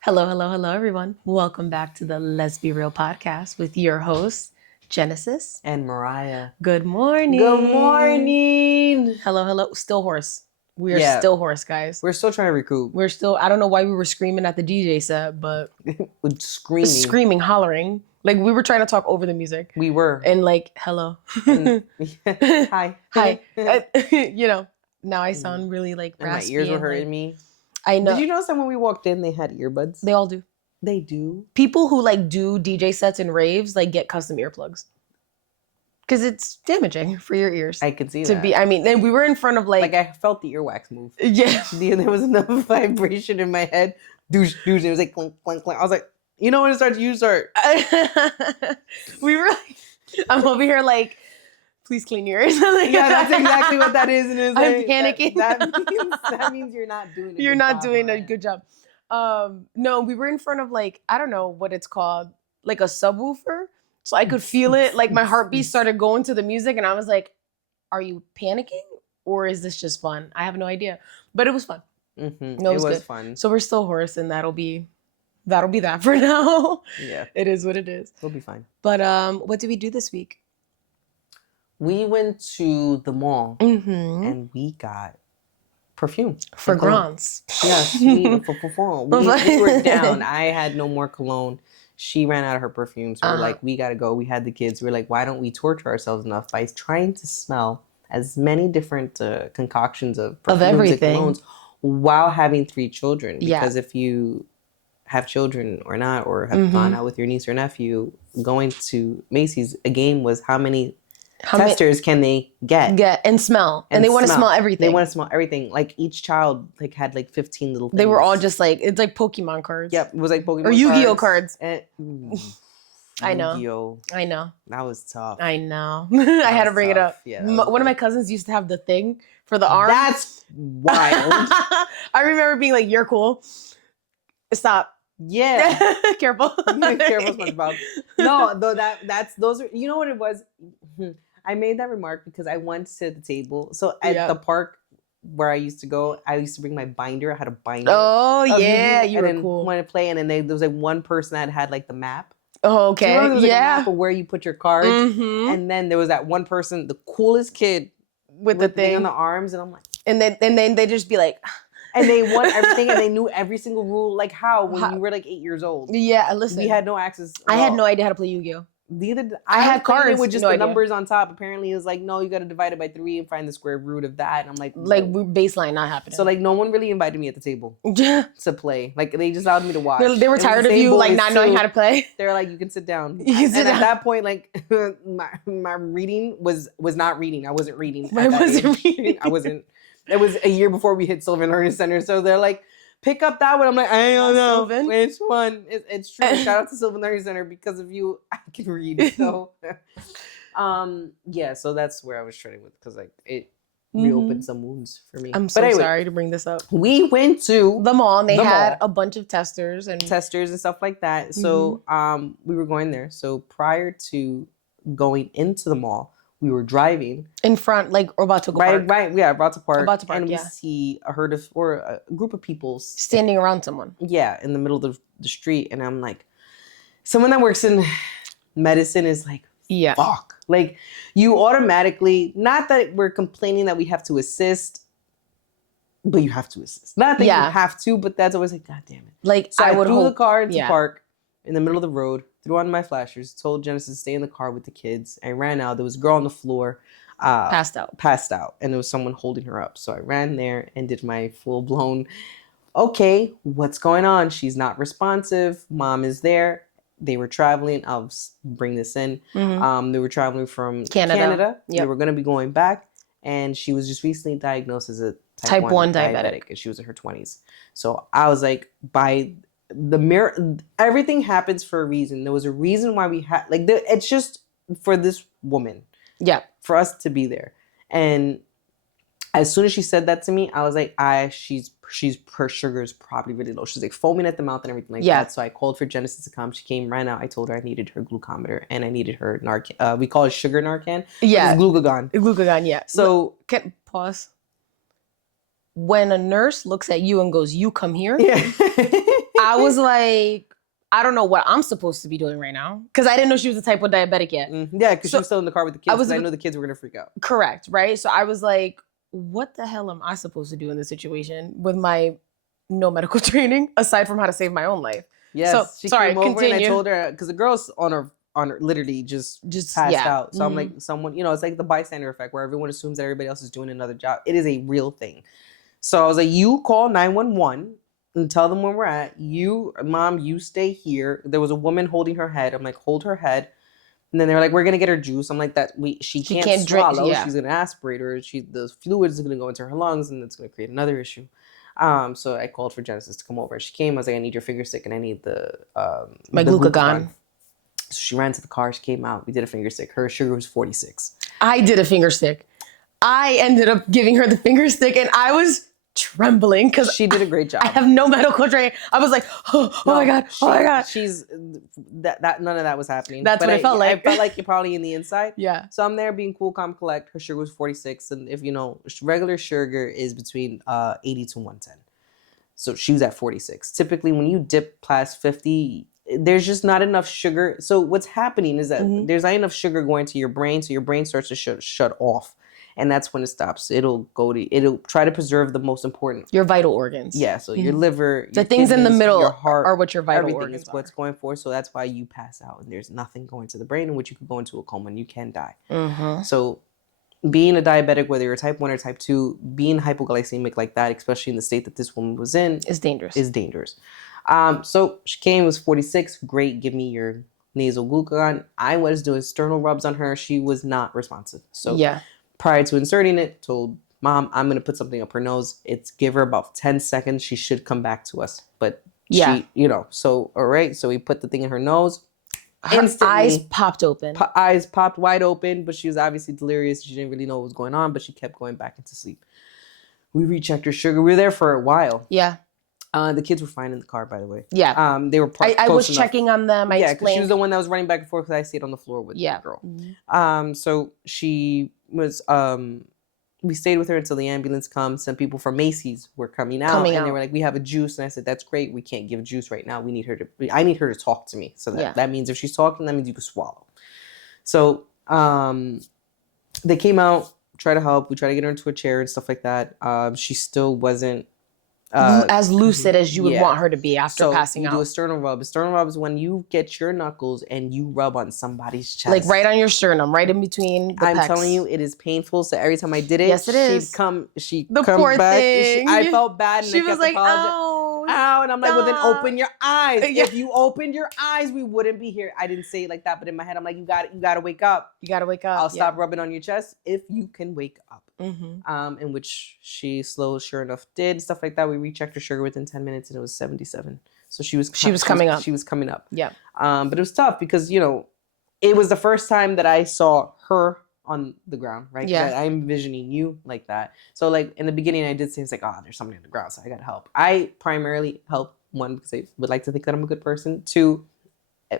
Hello, everyone. Welcome back to the Lesbi Real Podcast with your hosts, Genesis and Mariah. Good morning. Good morning. Hello. Still hoarse. We are still hoarse, guys. We're still trying to recoup. I don't know why we were screaming at the DJ set, but screaming, hollering. Like we were trying to talk over the music. We were. And like, hello. Hi. Now I sound really like raspy. My ears were hurting me. I know. Did you notice that when we walked in, they had earbuds? They all do. They do. People who like do DJ sets and raves like get custom earplugs. Because it's damaging for your ears. I could see that. And we were in front of like I felt the earwax move. Yeah. There was enough vibration in my head. Douche. It was like clink, clink, clink. I was like, you know when it starts, you start. We were like, I'm over here like, please clean your ears. Yeah, that's exactly what that is. And it's I'm like, panicking. That means you're not doing it. You're not doing a good job. No, we were in front of like, I don't know what it's called, like a subwoofer. So I could feel it. Like my heartbeat started going to the music and I was like, are you panicking or is this just fun? I have no idea. But it was fun. Mm-hmm. No, it was good. Fun. So we're still hoarse and that'll be that for now. Yeah. It is what it is. We'll be fine. But what did we do this week? We went to the mall and we got perfume. Fragrance. Yes, we were down. I had no more cologne. She ran out of her perfume. So we're like, we got to go. We had the kids. We're like, why don't we torture ourselves enough by trying to smell as many different concoctions of perfumes of everything and colognes while having 3 children? Because if you have children or not, or have gone out with your niece or nephew, going to Macy's, a game was how many testers can they get and smell, and they want to smell everything. They want to smell everything. Like each child like had like 15 little things. They were all just like, it's like Pokemon cards. Yep, it was like Pokemon or Yu-Gi-Oh cards. And, I know. Yu-Gi-Oh. I know. That was tough. I know. I had to bring it up. Yeah, one of my cousins used to have the thing for the arm. That's wild. I remember being like, "You're cool. Stop." Yeah. Careful. Careful, SpongeBob. No, though those are, you know what it was? I made that remark because I went to the table. So at the park where I used to go, I used to bring my binder. I had a binder. Oh yeah, you were cool. Wanted to play, and then there was like one person that had like the map. Oh, okay. So there was like a map of where you put your cards, and then there was that one person, the coolest kid, with the thing on the arms, and I'm like, and then they just be like. And they won everything, and they knew every single rule, like when you were like 8 years old. Yeah, listen. We had no access. I had no idea how to play Yu-Gi-Oh. I had cards with just the idea. numbers on top. Apparently, it was like, no, you got to divide it by 3 and find the square root of that. And I'm like, baseline not happening. So like, no one really invited me at the table to play. Like, they just allowed me to watch. They were tired of you like not knowing how to play. They're like, you can sit down. At that point, like my reading was not reading. I wasn't reading. I wasn't. It was a year before we hit Sylvan Learning Center, so they're like, pick up that one. I'm like, I don't know which one. It's true. Shout out to Sylvan Learning Center, because of you, I can read. So, so that's where I was trading with, because like it reopened some wounds for me. I'm so sorry to bring this up. We went to the mall, and they had a bunch of testers and stuff like that. So we were going there. So prior to going into the mall, we were driving in front, like we're about to go park. Right, yeah, about to park. And we yeah. see a herd of, or a group of people standing around someone. Yeah, in the middle of the street, and I'm like, someone that works in medicine is like, fuck. Like, you automatically, not that we're complaining that we have to assist, but you have to assist. Not that you have to, but that's always like, God damn it. Like, so I would threw the car into park in the middle of the road, threw on my flashers, told Genesis to stay in the car with the kids. I ran out. There was a girl on the floor. Passed out. And there was someone holding her up. So I ran there and did my full-blown, okay, what's going on? She's not responsive. Mom is there. They were traveling. I'll bring this in. They were traveling from Canada. Yep. They were going to be going back. And she was just recently diagnosed as a type 1 diabetic. And she was in her 20s. So I was like, by the mirror, everything happens for a reason. There was a reason why we had, like, it's just for this woman. Yeah. For us to be there. And as soon as she said that to me, I was like, she's her sugar is probably really low. She's like foaming at the mouth and everything like that. So I called for Genesis to come. She came, ran out. I told her I needed her glucometer and I needed her Narcan. We call it sugar Narcan. Yeah. It's glucagon. Glucagon, yeah. So can pause. When a nurse looks at you and goes, "You come here," I was like, I don't know what I'm supposed to be doing right now. Because I didn't know she was a type 1 diabetic yet. Yeah, because she was still in the car with the kids. I know the kids were going to freak out. Correct, right? So I was like, what the hell am I supposed to do in this situation with my no medical training, aside from how to save my own life? Yes, so, she came over and I told her, because the girl's on her literally just passed out. So I'm like, someone, it's like the bystander effect where everyone assumes that everybody else is doing another job. It is a real thing. So I was like, you call 911 and tell them where we're at. Mom, you stay here. There was a woman holding her head. I'm like, hold her head. And then they're like, we're gonna get her juice. I'm like, she can't swallow. Drink, She's gonna aspirate her. The fluids are gonna go into her lungs, and it's gonna create another issue. So I called for Genesis to come over. She came. I was like, I need your finger stick, and I need my glucagon. So she ran to the car. She came out. We did a finger stick. Her sugar was 46. I did a finger stick. I ended up giving her the finger stick, and I was trembling because she did a great job. I have no medical training. I was like, oh my god. She's that none of that was happening. That's what it felt like. I felt like you're probably in the inside. Yeah. So I'm there being cool, calm, collect. Her sugar was 46, and if regular sugar is between 80 to 110. So she was at 46. Typically, when you dip past 50, there's just not enough sugar. So what's happening is that there's not enough sugar going to your brain, so your brain starts to shut off. And that's when it stops. It'll try to preserve the most important. Your vital organs. Yeah, so your liver, the things in the middle your heart, are what your vital organs is what's going for. So that's why you pass out and there's nothing going to the brain in which you could go into a coma and you can die. So being a diabetic, whether you're type 1 or type 2, being hypoglycemic like that, especially in the state that this woman was in, is dangerous. So she came, it was 46. Great, give me your nasal glucagon. I was doing sternal rubs on her. She was not responsive. So prior to inserting it, told Mom, I'm going to put something up her nose. Give her about 10 seconds. She should come back to us. But she, so, all right. So we put the thing in her nose. Her eyes popped open. Eyes popped wide open, but she was obviously delirious. She didn't really know what was going on, but she kept going back into sleep. We rechecked her sugar. We were there for a while. Yeah. The kids were fine in the car, by the way. Yeah. They were I was checking on them. Yeah, because she was the one that was running back and forth because I stayed on the floor with the girl. So she was, we stayed with her until the ambulance comes. Some people from Macy's were coming out. They were like, we have a juice. And I said, that's great. We can't give juice right now. I need her to talk to me. So that means if she's talking, that means you can swallow. So they came out, try to help. We try to get her into a chair and stuff like that. She still wasn't as lucid as you would want her to be after passing out. Do a sternum rub. A sternum rub is when you get your knuckles and you rub on somebody's chest. Like right on your sternum, right in between the pecs. I'm telling you, it is painful. So every time I did it, yes, it is. She'd the come poor back. Thing. I felt bad. And she was like, ow. And I'm like, well, then open your eyes. If you opened your eyes, we wouldn't be here. I didn't say it like that, but in my head, I'm like, you got to wake up. You got to wake up. I'll stop rubbing on your chest if you can wake up. In which she sure enough did, stuff like that. We rechecked her sugar within 10 minutes and it was 77. So she was coming up. She was coming up. Yeah. But it was tough because, it was the first time that I saw her on the ground, right? Yeah. I'm envisioning you like that. So like in the beginning I did say, it's like, there's somebody on the ground, so I got to help. I primarily help, one, because I would like to think that I'm a good person. Two,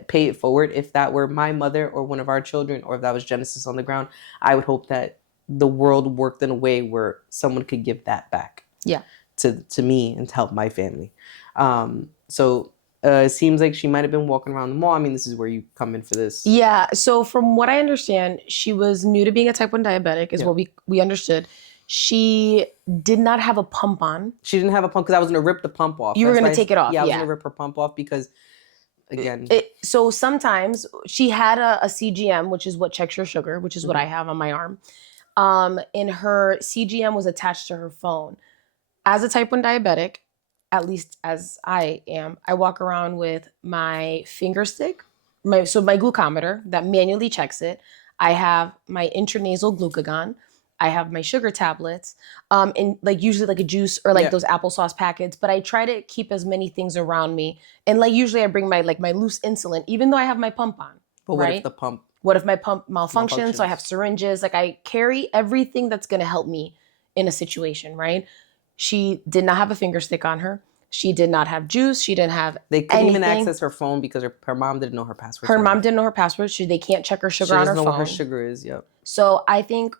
pay it forward. If that were my mother or one of our children, or if that was Genesis on the ground, I would hope that the world worked in a way where someone could give that back to me and to help my family. So it seems like she might have been walking around the mall. I mean, this is where you come in for this. Yeah. So from what I understand, she was new to being a type 1 diabetic is what we understood. She did not have a pump on. She didn't have a pump because I was going to rip the pump off. You were going to take it off. Yeah, I was going to rip her pump off because, again. So sometimes she had a CGM, which is what checks your sugar, which is what I have on my arm. And her CGM was attached to her phone. As a type 1 diabetic, at least as I am, I walk around with my finger stick, my glucometer that manually checks it. I have my intranasal glucagon. I have my sugar tablets, and like usually like a juice or like those applesauce packets. But I try to keep as many things around me. And like usually I bring my loose insulin, even though I have my pump on. But what if the pump? What if my pump malfunctions? So I have syringes. Like I carry everything that's going to help me in a situation, right? She did not have a finger stick on her. She did not have juice. She didn't have They couldn't anything. even access her phone because her mom didn't know her password. Her mom didn't know her password. They can't check her sugar on her phone. She doesn't know what her sugar is, yep. So I think,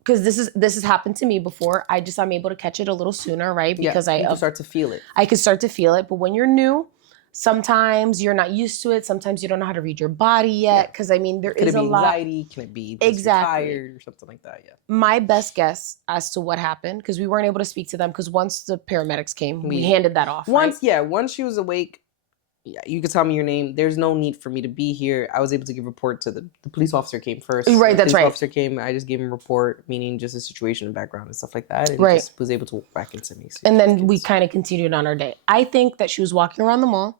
because this has happened to me before, I'm able to catch it a little sooner, right? Because you can start to feel it. I can start to feel it. But when you're new, sometimes you're not used to it. Sometimes you don't know how to read your body yet. Because, I mean, there is a lot. Anxiety? Can it be just tired or something like that? Yeah. My best guess as to what happened, because we weren't able to speak to them, because once the paramedics came, we handed that off. Once she was awake, you could tell me your name. There's no need for me to be here. I was able to give a report to the police officer came first. Right, that's right. The police officer came. I just gave him a report, meaning just the situation and background and stuff like that. And just was able to walk back into me. And then we kind of continued on our day. I think that she was walking around the mall,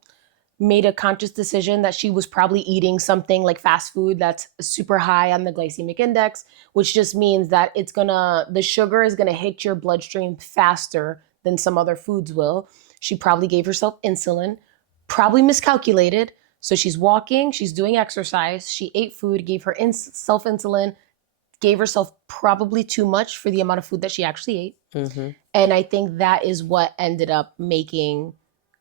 made a conscious decision that she was probably eating something like fast food that's super high on the glycemic index, which just means that the sugar is gonna hit your bloodstream faster than some other foods will. She probably gave herself insulin, probably miscalculated. So she's walking, she's doing exercise, she ate food, gave herself insulin, gave herself probably too much for the amount of food that she actually ate. Mm-hmm. And I think that is what ended up making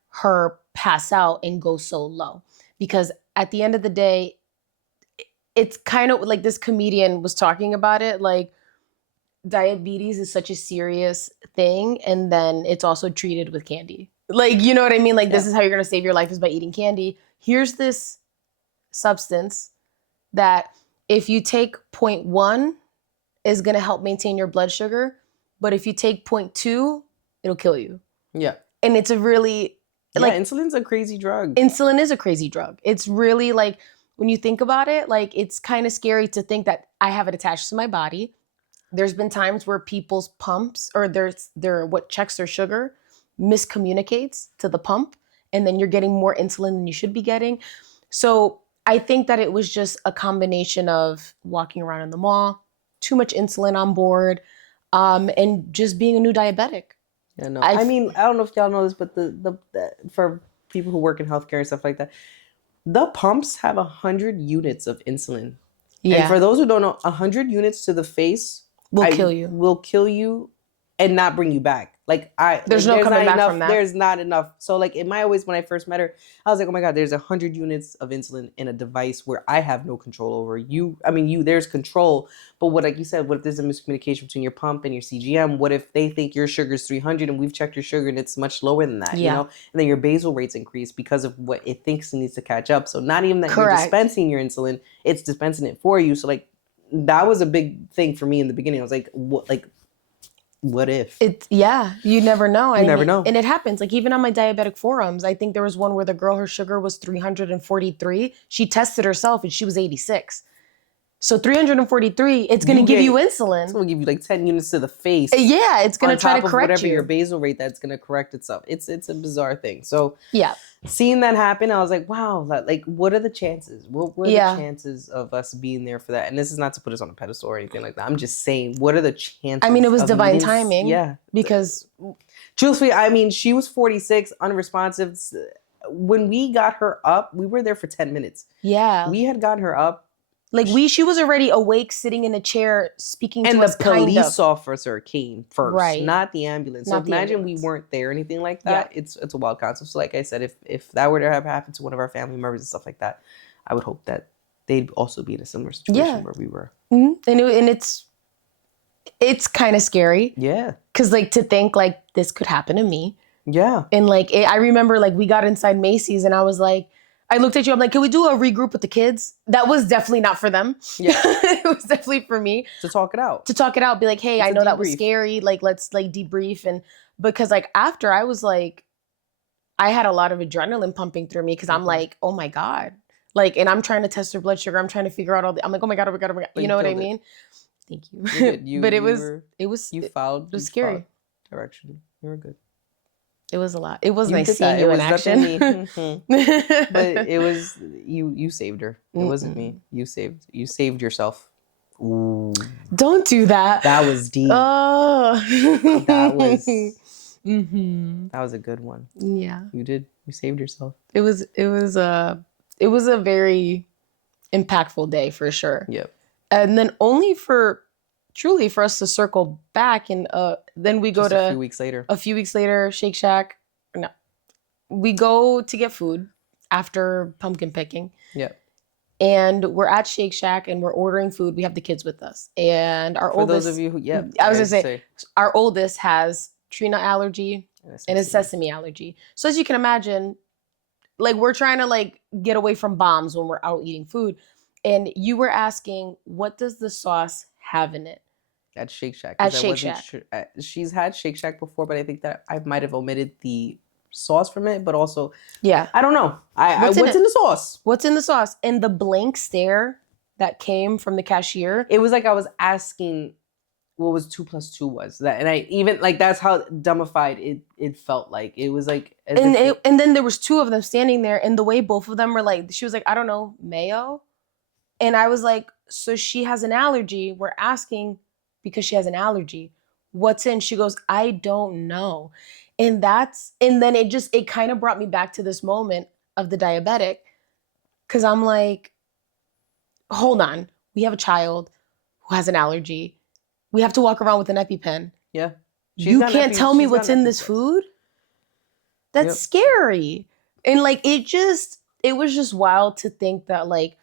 her pass out and go so low. Because at the end of the day, it's kind of like this comedian was talking about it, like diabetes is such a serious thing, and then it's also treated with candy. Like, you know what I mean? Like, this is how you're going to save your life, is by eating candy. Here's this substance that if you take 0.1 is going to help maintain your blood sugar, but if you take 0.2, it'll kill you. Yeah. And it's a really... insulin's a crazy drug. Insulin is a crazy drug. It's really like, when you think about it, like, it's kind of scary to think that I have it attached to my body. There's been times where people's pumps or their what checks their sugar miscommunicates to the pump, and then you're getting more insulin than you should be getting. So I think that it was just a combination of walking around in the mall, too much insulin on board, and just being a new diabetic. Yeah, no. I mean, I don't know if y'all know this, but the for people who work in healthcare and stuff like that, the pumps have 100 units of insulin. Yeah. And for those who don't know, 100 units to the face will kill you and not bring you back. Like, there's no coming back from that. There's not enough. So, like, when I first met her, I was like, oh my God, there's 100 units of insulin in a device where I have no control over. There's control. But like you said, what if there's a miscommunication between your pump and your CGM? What if they think your sugar is 300 and we've checked your sugar and it's much lower than that, you know? And then your basal rates increase because of what it thinks it needs to catch up. So not even that you're dispensing your insulin, it's dispensing it for you. So, like, that was a big thing for me in the beginning. I was like, what if? You never know. You never know. And it happens. Like, even on my diabetic forums, I think there was one where the girl, her sugar was 343. She tested herself and she was 86. So 343, it's going to give you insulin. It's going to give you like 10 units to the face. Yeah, it's going to try to correct whatever your basal rate, that's going to correct itself. It's a bizarre thing. So seeing that happen, I was like, wow, like, what are the chances? What were the chances of us being there for that? And this is not to put us on a pedestal or anything like that. I'm just saying, what are the chances? I mean, it was divine timing. Yeah. Because truthfully, I mean, she was 46, unresponsive. When we got her up, we were there for 10 minutes. Yeah. We had gotten her up. Like, she was already awake, sitting in a chair, speaking to us, kind of. And the police officer came first, not the ambulance. So imagine we weren't there or anything like that. Yeah. It's a wild concept. So like I said, if that were to have happened to one of our family members and stuff like that, I would hope that they'd also be in a similar situation where we were. Mm-hmm. And it's kind of scary. Yeah. Because, like, to think, like, this could happen to me. Yeah. And, like, I remember, like, we got inside Macy's and I was like, I looked at you, I'm like, can we do a regroup with the kids? That was definitely not for them. Yeah. It was definitely for me. To talk it out. Be like, hey, I know that was scary. Like, let's, like, debrief. And because, like, after I was like, I had a lot of adrenaline pumping through me because I'm like, oh my God. Like, and I'm trying to test her blood sugar. I'm trying to figure out I'm like, oh my God, oh my God, oh my God. You know what I mean? Thank you. But it was scary. Direction. You were good. It was a lot. It was nice seeing you in action. But it was you saved her. It wasn't me. You saved yourself. Ooh. Don't do that. That was deep. Oh. That was a good one. Yeah. You saved yourself. It was a very impactful day for sure. Yep. And then only for truly for us to circle back, and then we go Just to a few weeks later, Shake Shack. No, we go to get food after pumpkin picking. Yeah. And we're at Shake Shack and we're ordering food. We have the kids with us. And our For oldest... those of you who... Yeah. I was going to say, our oldest has tree nut allergy and a sesame allergy. So as you can imagine, like, we're trying to, like, get away from bombs when we're out eating food. And you were asking, what does the sauce have in it? At Shake Shack. At Shake Shack. She's had Shake Shack before, but I think that I might have omitted the sauce from it, but also, I don't know. What's in the sauce? What's in the sauce? And the blank stare that came from the cashier. It was like I was asking what was 2 + 2 was. That, and I even, like, that's how dumbified it felt like. It was like... And then there was two of them standing there, and the way both of them were like, she was like, I don't know, mayo? And I was like, so she has an allergy. We're asking because she has an allergy. What's in? She goes, I don't know. And then it kind of brought me back to this moment of the diabetic. Cause I'm like, hold on. We have a child who has an allergy. We have to walk around with an EpiPen. Yeah. You can't tell me what's in this food? That's scary. And like, it was just wild to think that, like,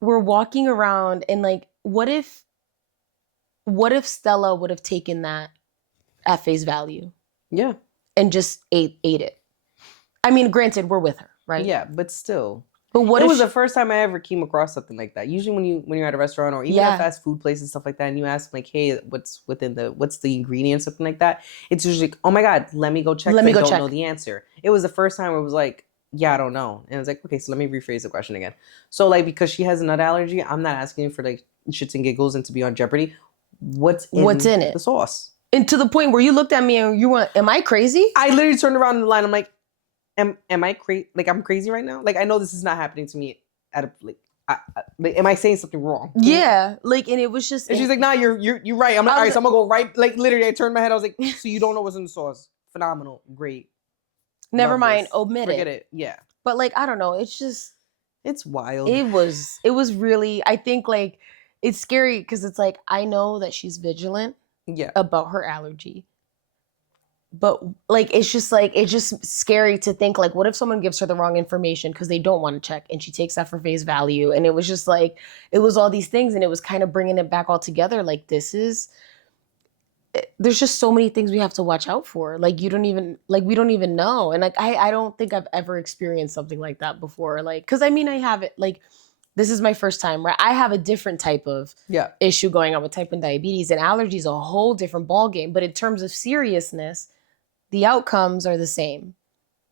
we're walking around and, like, what if Stella would have taken that at face value? Yeah. And just ate it. I mean, granted, we're with her, right? Yeah, but still. But it was the first time I ever came across something like that. Usually when you're at a restaurant or even at fast food places and stuff like that, and you ask, like, hey, what's the ingredient, something like that, it's usually like, oh my God, let me go check. I don't know the answer. It was the first time where it was like, yeah, I don't know. And I was like, okay, so let me rephrase the question again. So, like, because she has a nut allergy, I'm not asking for, like, shits and giggles and to be on Jeopardy. What's in it? The sauce. And to the point where you looked at me and you went, am I crazy? I literally turned around in the line. I'm like, am I crazy? Like, I'm crazy right now? Like, I know this is not happening to me at a, like, am I saying something wrong? Yeah. Like, and it was just... And she's like, nah, you're right. I'm like, all right, so I'm going to go right. Like, literally, I turned my head. I was like, so you don't know what's in the sauce. Phenomenal. Great. Never mind. Omit it. Forget it. Yeah. But, like, I don't know. It's just... It's wild. It was really... I think, like, it's scary because it's like, I know that she's vigilant about her allergy. But, like, it's just scary to think, like, what if someone gives her the wrong information because they don't want to check and she takes that for face value? And it was just like, it was all these things, and it was kind of bringing it back all together. Like, there's just so many things we have to watch out for. Like, we don't even know. And, like, I don't think I've ever experienced something like that before. Like, because I mean, I have it, like, this is my first time, right? I have a different type of issue going on with type 1 diabetes, and allergies a whole different ballgame. But in terms of seriousness, the outcomes are the same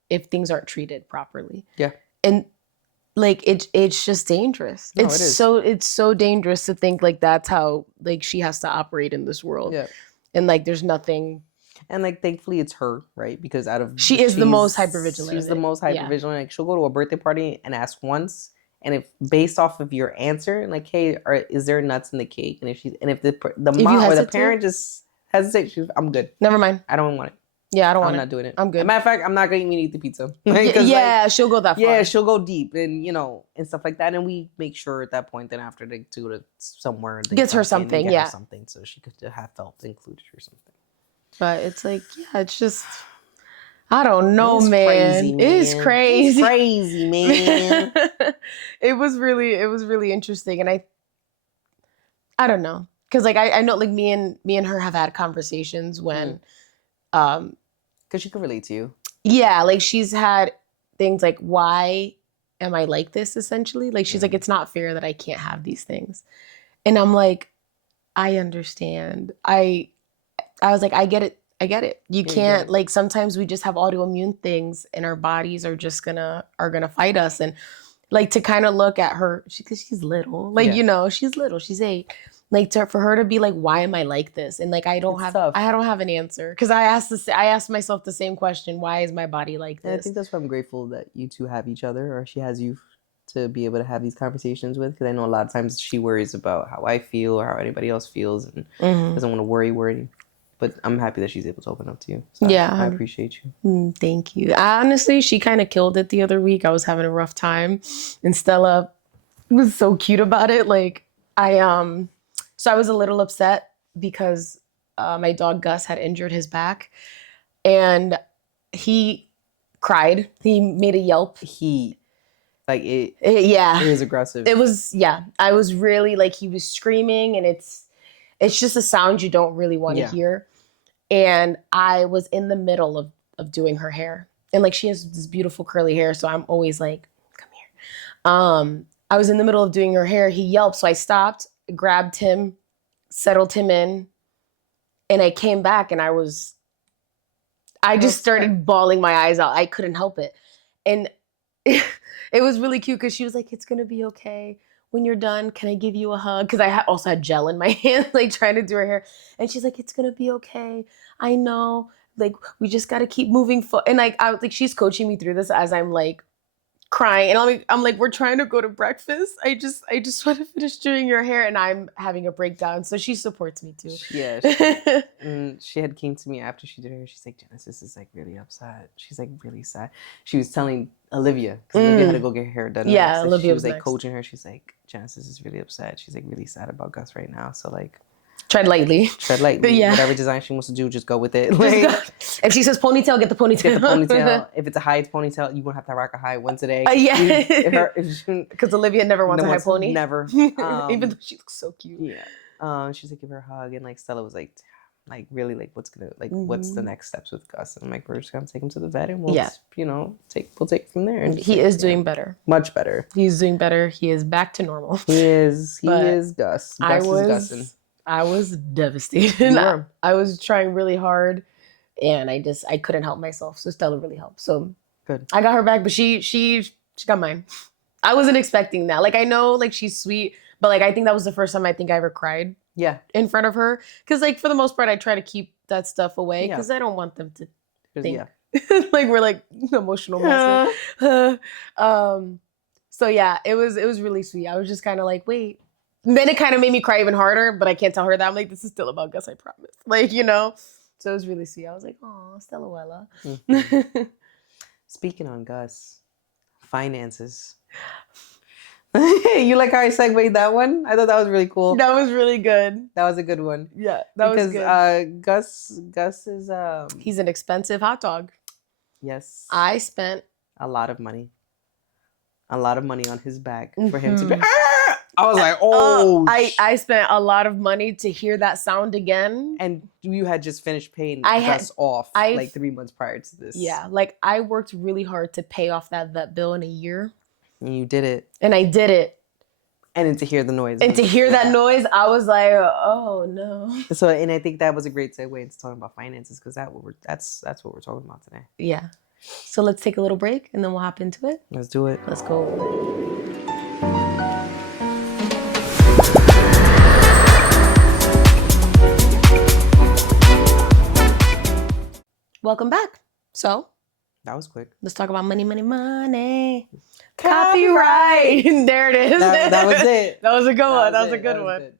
if things aren't treated properly. Yeah. And, like, it's just dangerous. No, it's so dangerous to think, like, that's how, like, she has to operate in this world. Yeah. And, like, there's nothing. And, like, thankfully it's her, right? Because she's the most hypervigilant. She's the most hypervigilant. Yeah. Like, she'll go to a birthday party and ask once. And if based off of your answer, like, hey, is there nuts in the cake? And if the mom or the parent just hesitates, I'm good. Never mind. I don't want it. Yeah, I don't want it. I'm not doing it. I'm good. As a matter of fact, I'm not going to even eat the pizza. Yeah, like, she'll go that far. Yeah, she'll go deep and, and stuff like that. And we make sure at that point, then after they go to somewhere. Gets her something, her something so she could have felt included or something. But it's like, yeah, it's just, I don't know, man. It's crazy. It's crazy, man. It was really interesting. And I don't know. Because, like, I know, like, me and her have had conversations when... because she could relate to you. Yeah, like, she's had things like, why am I like this, essentially? Like, she's like, it's not fair that I can't have these things. And I'm like, I understand. I was like, I get it. You can't, like, sometimes we just have autoimmune things and our bodies are just gonna fight us. And, like, to kind of look at her, because she's little, like, she's little, she's 8. Like, for her to be like, why am I like this? And, like, I don't have an answer. Because I asked myself the same question. Why is my body like this? And I think that's why I'm grateful that you two have each other, or she has you to be able to have these conversations with. Because I know a lot of times she worries about how I feel or how anybody else feels and doesn't want to worry. But I'm happy that she's able to open up to you. So yeah. I appreciate you. Thank you. Honestly, she kind of killed it the other week. I was having a rough time. And Stella was so cute about it. Like, So I was a little upset because my dog Gus had injured his back, and he cried. He made a yelp. It was aggressive. It was, yeah. I was really like, he was screaming, and it's just a sound you don't really want to hear. And I was in the middle of doing her hair, and like, she has this beautiful curly hair, so I'm always like, come here. I was in the middle of doing her hair. He yelped, so I stopped, grabbed him, settled him in, and I came back, and I just started bawling my eyes out. I couldn't help it. And it was really cute because she was like, it's going to be okay. When you're done, can I give you a hug? Because I also had gel in my hand, like trying to do her hair. And she's like, it's going to be okay. I know. Like, we just got to keep moving forward. And like, I was like, she's coaching me through this as I'm like crying. And I'm like, we're trying to go to breakfast. I just want to finish doing your hair. And I'm having a breakdown. So she supports me too. Yeah. She had came to me after she did her hair. She's like, Genesis is like really upset. She's like really sad. She was telling Olivia, because Olivia had to go get her hair done. Yeah, Olivia she was like next. Coaching her. She's like, Genesis is really upset. She's like really sad about Gus right now. So like, tread lightly. Yeah. Whatever design she wants to do, just go with it. Like, if she says ponytail, get the ponytail. Get the ponytail. If it's a high ponytail, you won't have to rock a high once a day. Yeah. Because Olivia never wants a high pony. Never. Even though she looks so cute. Yeah. She's like, give her a hug, and like Stella was like really like, what's the next steps with Gus? And I'm like, we're just gonna take him to the vet, and we'll we'll take it from there. And he is doing better. Much better. He's doing better. He is back to normal. He is Gus. I was devastated. I was trying really hard, and I couldn't help myself. So Stella really helped. So good. I got her back, but she got mine. I wasn't expecting that. Like, I know, like, she's sweet, but like, I think that was the first time I think I ever cried. Yeah. In front of her, because like, for the most part, I try to keep that stuff away because I don't want them to think like we're like emotional messes. So yeah, it was really sweet. I was just kind of like, wait. And then it kind of made me cry even harder, but I can't tell her that. I'm like, this is still about Gus, I promise. Like, you know? So it was really sweet. I was like, oh, Stellawella. Mm-hmm. Speaking on Gus, finances. You like how I segued that one? I thought that was really cool. That was really good. That was a good one. Yeah, that was good. Gus is... he's an expensive hot dog. Yes. I spent... a lot of money. A lot of money on his back for him to be... I was like, oh. I spent a lot of money to hear that sound again. And you had just finished paying Gus off like 3 months prior to this. Yeah, like I worked really hard to pay off that vet bill in a year. And you did it. And I did it. And then to hear the noise. And to hear that noise, I was like, oh no. So, and I think that was a great segue into talking about finances, because that's what we're talking about today. Yeah. So let's take a little break and then we'll hop into it. Let's do it. Let's go. Welcome back. So, that was quick. Let's talk about money, money, money. Copyright. There it is. That was it. That was a good one. That was a good one.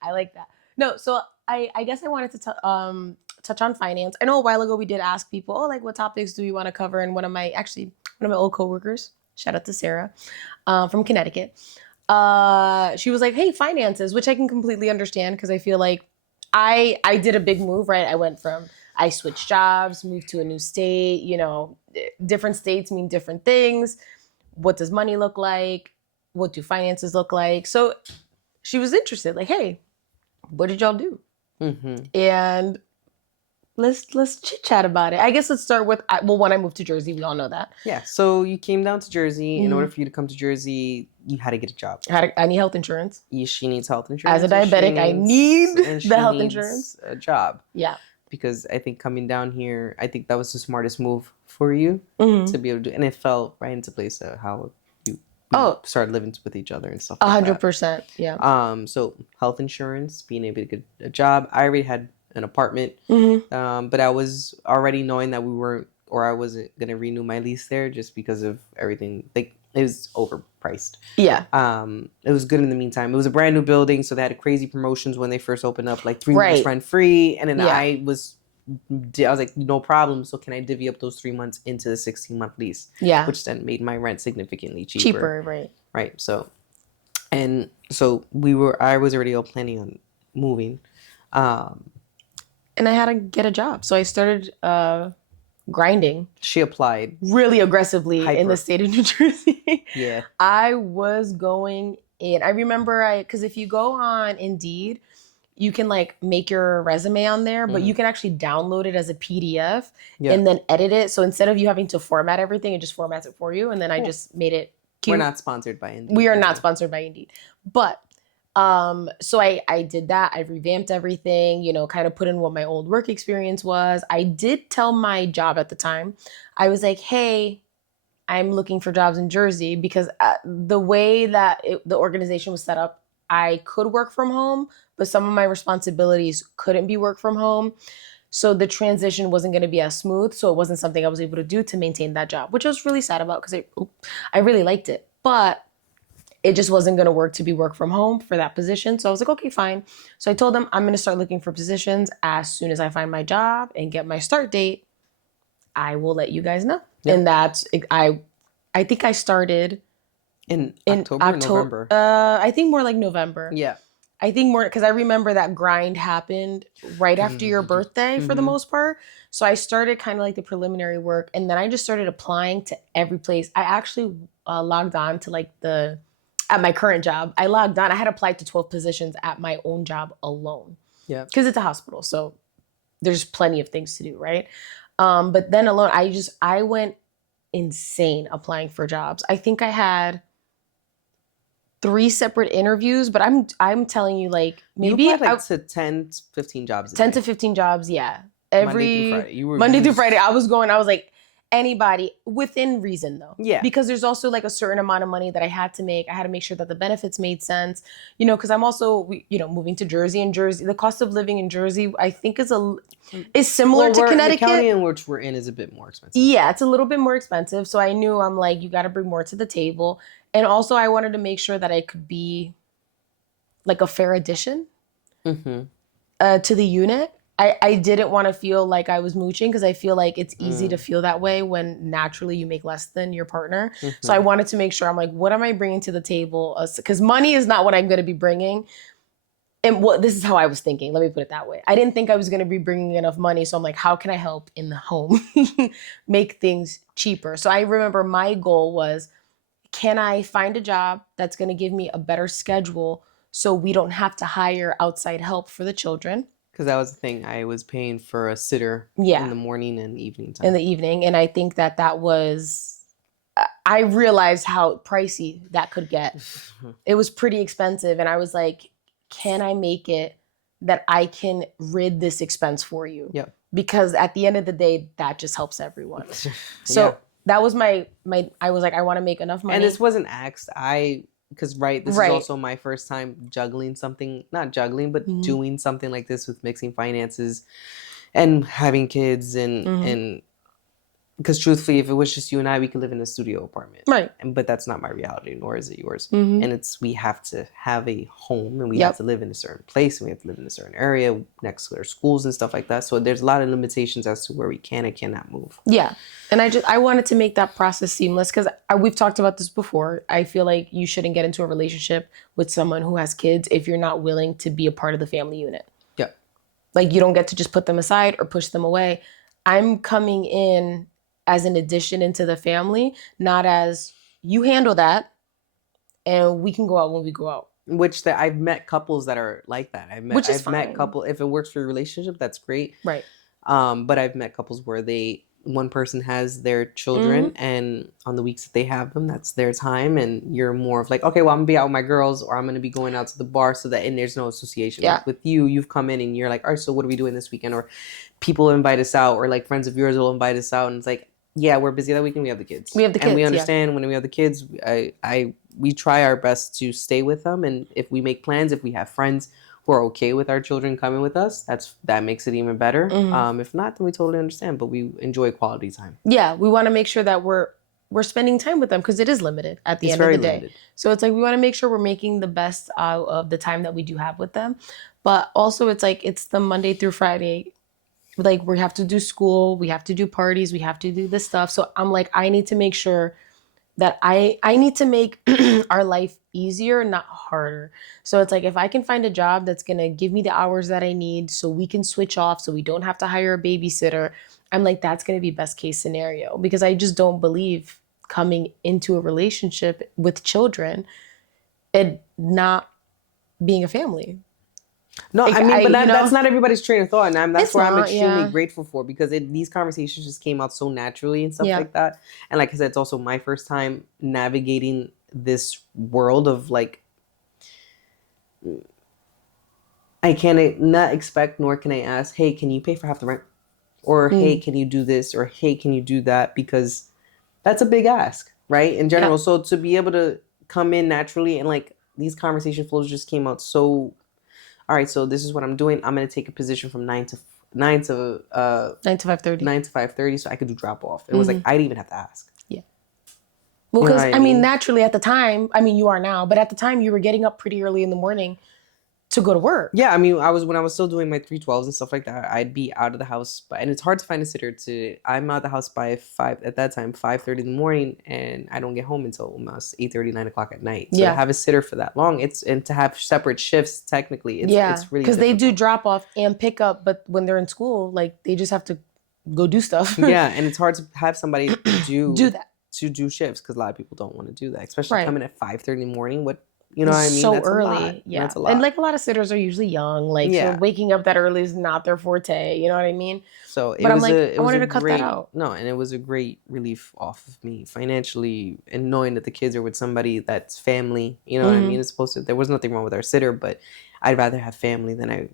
I like that. No, so I guess I wanted to touch on finance. I know a while ago we did ask people, oh, like, what topics do we want to cover? And one of my old coworkers, shout out to Sarah, from Connecticut, she was like, hey, finances, which I can completely understand, because I feel like I did a big move, right? I switched jobs, moved to a new state, different states mean different things. What does money look like? What do finances look like? So she was interested, like, hey, what did y'all do? Mm-hmm. And let's chit chat about it. I guess let's start with, when I moved to Jersey, we all know that. Yeah. So you came down to Jersey. Mm-hmm. In order for you to come to Jersey, you had to get a job. I need health insurance. She needs health insurance. As a diabetic, I need the health insurance. A job. Yeah. Because I think coming down here, I think that was the smartest move for you to be able to do, and it fell right into place of how you started living with each other and stuff like 100%, yeah. So health insurance, being able to get a job. I already had an apartment, but I was already knowing that I wasn't going to renew my lease there just because of everything. Like, it was overpriced. Yeah. It was good in the meantime. It was a brand new building, so they had crazy promotions when they first opened up, like 3 months rent free. And then I was like, no problem. So can I divvy up those 3 months into the 16-month lease? Yeah. Which then made my rent significantly cheaper. Cheaper, right. Right. So, I was already planning on moving. And I had to get a job. So I started grinding. She applied. Really aggressively in the state of New Jersey. Yeah. I was going in. I remember because if you go on Indeed, you can like make your resume on there, but you can actually download it as a PDF and then edit it. So instead of you having to format everything, it just formats it for you. And then I just made it cute. We're not sponsored by Indeed. We are not sponsored by Indeed. But so I did that. I revamped everything, you know, kind of put in what my old work experience was. I did tell my job at the time. I was like, hey, I'm looking for jobs in Jersey because the way that the organization was set up, I could work from home, but some of my responsibilities couldn't be work from home. So the transition wasn't going to be as smooth. So it wasn't something I was able to do to maintain that job, which I was really sad about because I really liked it. But it just wasn't going to work to be work from home for that position. So I was like, okay, fine. So I told them I'm going to start looking for positions as soon as I find my job and get my start date. I will let you guys know. Yep. And that's, I think I started in October or November? I think more like November. Yeah. I think more because I remember that grind happened right after your birthday for the most part. So I started kind of like the preliminary work and then I just started applying to every place. I actually logged on to like at my current job, I logged on. I had applied to 12 positions at my own job alone. Yeah. Because it's a hospital. So there's plenty of things to do, right? But then alone, I went insane applying for jobs. I think I had 3 separate interviews, but I'm telling you, like, maybe you applied to 10 to 15 jobs. 10 to 15 jobs, yeah. Monday through Friday. I was like, anybody within reason though. Yeah. Because there's also like a certain amount of money that I had to make. I had to make sure that the benefits made sense, you know, because I'm also, moving to Jersey, and Jersey, the cost of living in Jersey, I think is similar to Connecticut. The county in which we're in is a bit more expensive. Yeah, it's a little bit more expensive. So I knew I'm like, you got to bring more to the table. And also I wanted to make sure that I could be like a fair addition to the unit. I didn't want to feel like I was mooching because I feel like it's easy to feel that way when naturally you make less than your partner. So I wanted to make sure I'm like, what am I bringing to the table? Because money is not what I'm going to be bringing. And this is how I was thinking. Let me put it that way. I didn't think I was going to be bringing enough money. So I'm like, how can I help in the home make things cheaper? So I remember my goal was, can I find a job that's going to give me a better schedule so we don't have to hire outside help for the children? Because that was the thing. I was paying for a sitter in the morning and evening time. In the evening. And I think that was, I realized how pricey that could get. It was pretty expensive. And I was like, can I make it that I can rid this expense for you? Yeah. Because at the end of the day, that just helps everyone. So that was I was like, I want to make enough money. And this wasn't asked. Because this is also my first time juggling something, not juggling, but doing something like this with mixing finances and having kids and because truthfully, if it was just you and I, we could live in a studio apartment. Right. But that's not my reality, nor is it yours. And we have to have a home and we have to live in a certain place and we have to live in a certain area next to our schools and stuff like that. So there's a lot of limitations as to where we can and cannot move. Yeah. And I wanted to make that process seamless because we've talked about this before. I feel like you shouldn't get into a relationship with someone who has kids if you're not willing to be a part of the family unit. Yeah. Like you don't get to just put them aside or push them away. I'm coming in as an addition into the family, not as you handle that and we can go out when we go out. Which I've met couples that are like that. I've met couples, if it works for your relationship, that's great. Right. But I've met couples where one person has their children and on the weeks that they have them, that's their time. And you're more of like, okay, well, I'm gonna be out with my girls or I'm gonna be going out to the bar and there's no association. Yeah. Like with you've come in and you're like, all right, so what are we doing this weekend? Or people invite us out or like friends of yours will invite us out and it's like, yeah, we're busy that weekend. We have the kids. And we understand when we have the kids, we try our best to stay with them. And if we make plans, if we have friends who are okay with our children coming with us, that makes it even better. If not, then we totally understand. But we enjoy quality time. Yeah, we want to make sure that we're spending time with them because it is limited at the end of the day. Limited. So it's like we want to make sure we're making the best out of the time that we do have with them. But also it's like it's the Monday through Friday. Like we have to do school, we have to do parties, we have to do this stuff. So I'm like, I need to make sure that I need to make our life easier, not harder. So it's like, if I can find a job that's going to give me the hours that I need so we can switch off, so we don't have to hire a babysitter, I'm like, that's going to be best case scenario, because I just don't believe coming into a relationship with children and not being a family. No, like, I mean, but that's not everybody's train of thought, and that's what I'm extremely yeah. grateful for, because these conversations just came out so naturally and stuff like that. And like I said, it's also my first time navigating this world of like, I can't not expect, nor can I ask, hey, can you pay for half the rent? Or hey, can you do this? Or hey, can you do that? Because that's a big ask, right? In general. Yeah. So to be able to come in naturally, and like these conversation flows just came out so, all right, so this is what I'm doing. I'm going to take a position from 9 to 5:30. 9 to 5:30, so I could do drop off. It was like, I didn't even have to ask. Yeah. Well, because I mean, naturally at the time, I mean, you are now, but at the time you were getting up pretty early in the morning to go to work. Yeah, I mean, when I was still doing my 312s and stuff like that, I'd be out of the house, and it's hard to find a sitter. I'm out of the house by 5:30 in the morning, and I don't get home until almost 8:30, 9 o'clock at night. So to have a sitter for that long, and to have separate shifts, technically, it's really, because they do drop off and pick up, but when they're in school, like, they just have to go do stuff. Yeah, and it's hard to have somebody do that, to do shifts, because a lot of people don't want to do that, especially coming at 5:30 in the morning. You know what I mean? So that's early. Yeah. That's a lot. And like, a lot of sitters are usually young. Like, so waking up that early is not their forte. You know what I mean? So I wanted to cut that out. No, and it was a great relief off of me financially, and knowing that the kids are with somebody that's family. You know what I mean? It's supposed to, there was nothing wrong with our sitter, but I'd rather have family than I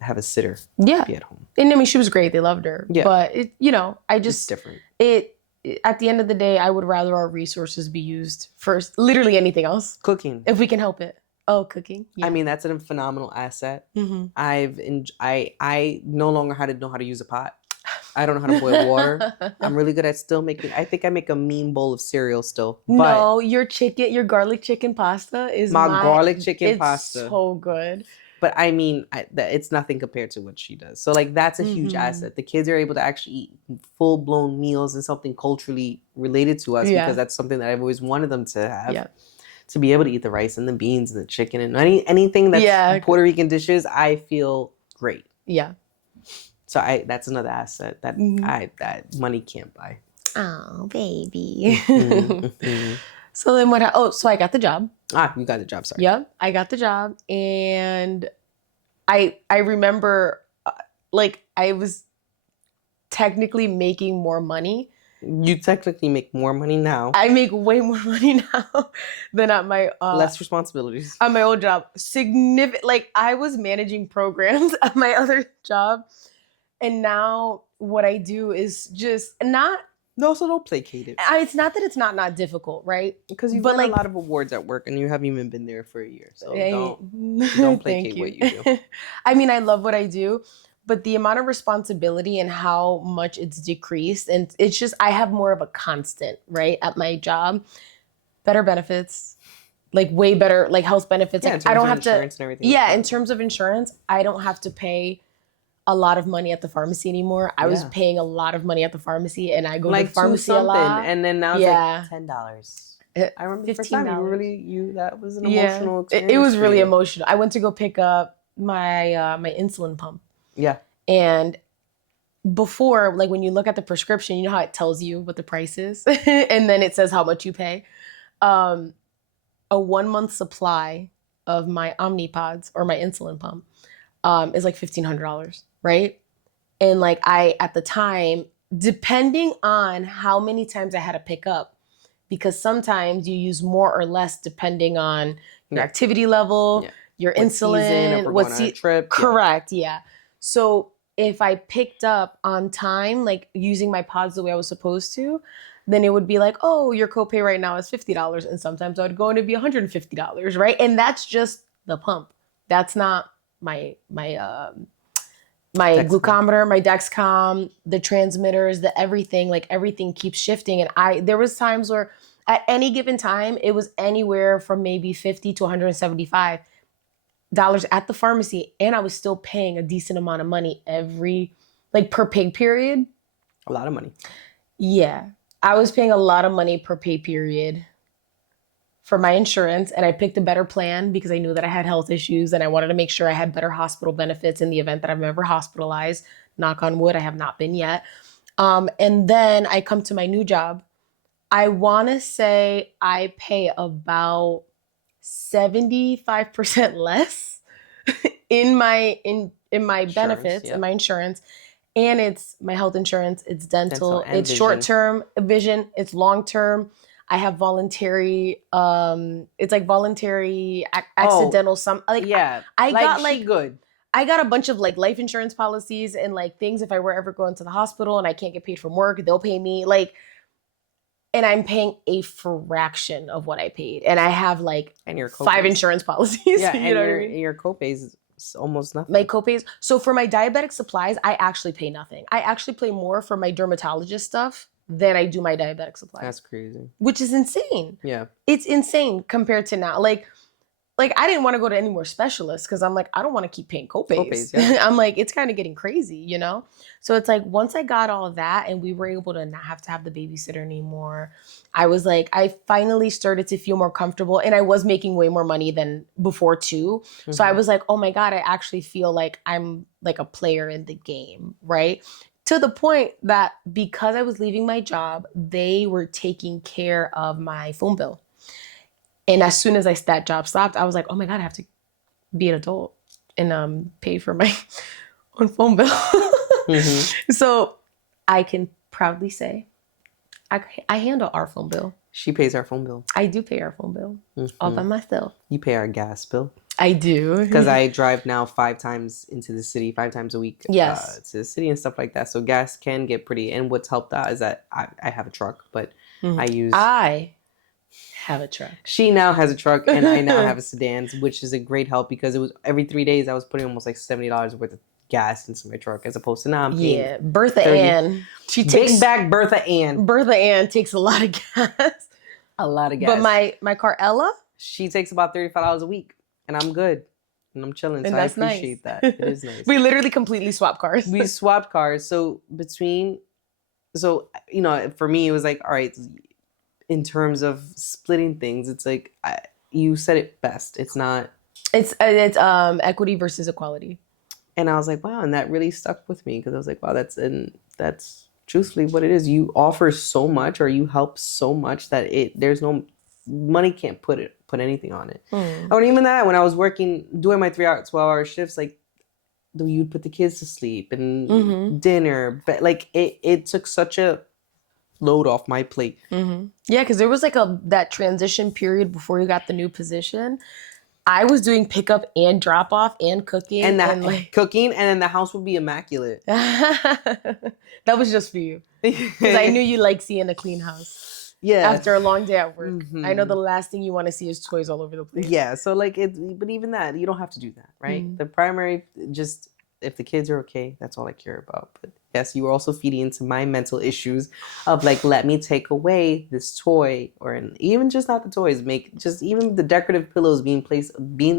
have a sitter. Yeah. Be at home. And I mean, she was great. They loved her. Yeah. But it's different. At the end of the day, I would rather our resources be used for literally anything else. Cooking. If we can help it. Oh, cooking. Yeah. I mean, that's a phenomenal asset. Mm-hmm. I no longer know how to use a pot. I don't know how to boil water. I'm really good at still making, I think I make a mean bowl of cereal still. But no, your garlic chicken pasta is my garlic chicken pasta. It's so good. But I mean, it's nothing compared to what she does. So like, that's a huge asset. The kids are able to actually eat full-blown meals and something culturally related to us, because that's something that I've always wanted them to have. Yeah. To be able to eat the rice and the beans and the chicken and anything that's Puerto Rican dishes, I feel great. Yeah. So that's another asset that that money can't buy. Oh, baby. So then so I got the job. You got the job, sorry. Yep, I got the job, and I remember, like, I was technically making more money. You technically make more money now. I make way more money now than at my... less responsibilities. At my old job. Significant. Like, I was managing programs at my other job, and now what I do is just not... No, so don't placate it. It's not that it's not difficult, right? Because you've won a lot of awards at work, and you haven't even been there for a year. So don't placate what you do. I mean, I love what I do, but the amount of responsibility and how much it's decreased, and it's just, I have more of a constant, right, at my job. Better benefits, like way better, like health benefits. Yeah, like, I don't have to. Insurance and everything. Yeah, in terms of insurance, I don't have to pay a lot of money at the pharmacy anymore. I was paying a lot of money at the pharmacy, and I go to the pharmacy a lot. And then now it's like $10. I remember the first time that was an emotional experience. It was really emotional. I went to go pick up my my insulin pump. Yeah. And before, like, when you look at the prescription, you know how it tells you what the price is, and then it says how much you pay. A 1 month supply of my Omnipods, or my insulin pump, is like $1,500, right? And like, at the time, depending on how many times I had to pick up, because sometimes you use more or less depending on your activity level, your insulin, what trip. Correct, yeah. So if I picked up on time, like using my pods the way I was supposed to, then it would be like, oh, your copay right now is $50. And sometimes I would go and it'd be $150, right? And that's just the pump. That's not my glucometer, my Dexcom, the transmitters, the everything. Like, everything keeps shifting. And there was times where at any given time, it was anywhere from maybe $50 to $175 at the pharmacy. And I was still paying a decent amount of money per pay period. A lot of money. Yeah. I was paying a lot of money per pay period for my insurance, and I picked a better plan because I knew that I had health issues and I wanted to make sure I had better hospital benefits in the event that I'm ever hospitalized. Knock on wood, I have not been yet. And then I come to my new job. I want to say I pay about 75% less in my benefits, in my insurance. And it's my health insurance, it's dental it's short-term vision, it's long-term. I have voluntary, it's like voluntary accidental I got like good. I got a bunch of like life insurance policies and like things if I were ever going to the hospital and I can't get paid from work, they'll pay me like, and I'm paying a fraction of what I paid. And I have like and your 5 insurance policies. Yeah, you know what I mean? Your copays is almost nothing. My copays. So for my diabetic supplies, I actually pay nothing. I actually pay more for my dermatologist stuff than I do my diabetic supplies. That's crazy. Which is insane. Yeah. It's insane compared to now. Like I didn't want to go to any more specialists because I'm like, I don't want to keep paying copays. I'm like, it's kind of getting crazy, you know? So it's like, once I got all of that and we were able to not have to have the babysitter anymore, I was like, I finally started to feel more comfortable, and I was making way more money than before too. Mm-hmm. So I was like, oh my God, I actually feel like I'm like a player in the game, right? To the point that because I was leaving my job, they were taking care of my phone bill. And as soon as that job stopped, I was like, oh my God, I have to be an adult and pay for my own phone bill. Mm-hmm. So I can proudly say I handle our phone bill. She pays our phone bill. I do pay our phone bill all by myself. You pay our gas bill. I do. Because I drive now 5 times into the city, 5 times a week. Yes. To the city and stuff like that. So gas can get pretty. And what's helped out is that I have a truck, but I have a truck. She now has a truck, and I now have a sedan, which is a great help because it was every 3 days I was putting almost like $70 worth of gas into my truck, as opposed to now I'm paying Bertha 30. Ann. She takes big back Bertha Ann. Bertha Ann takes a lot of gas. A lot of gas. But my car Ella, she takes about $35 a week, and I'm good. And I'm chilling, and so I appreciate that. It is nice. We literally completely swapped cars. We swapped cars. So you know, for me, it was like, all right, in terms of splitting things, it's like you said it best. It's equity versus equality. And I was like, wow, and that really stuck with me because I was like, wow, that's truthfully what it is. You offer so much, or you help so much that there's no money can't put anything on it. Oh, and even that, when I was doing my 12-hour shifts, like you'd put the kids to sleep and dinner, but like it took such a load off my plate. Mm-hmm. Yeah, because there was like that transition period before you got the new position. I was doing pickup and drop off and cooking and then the house would be immaculate. That was just for you, because I knew you like seeing a clean house. Yeah. After a long day at work, I know the last thing you want to see is toys all over the place. Yeah. So like but even that, you don't have to do that, right? The primary, just if the kids are okay, that's all I care about. But yes, you were also feeding into my mental issues of like, let me take away this toy, even just not the toys, just even the decorative pillows being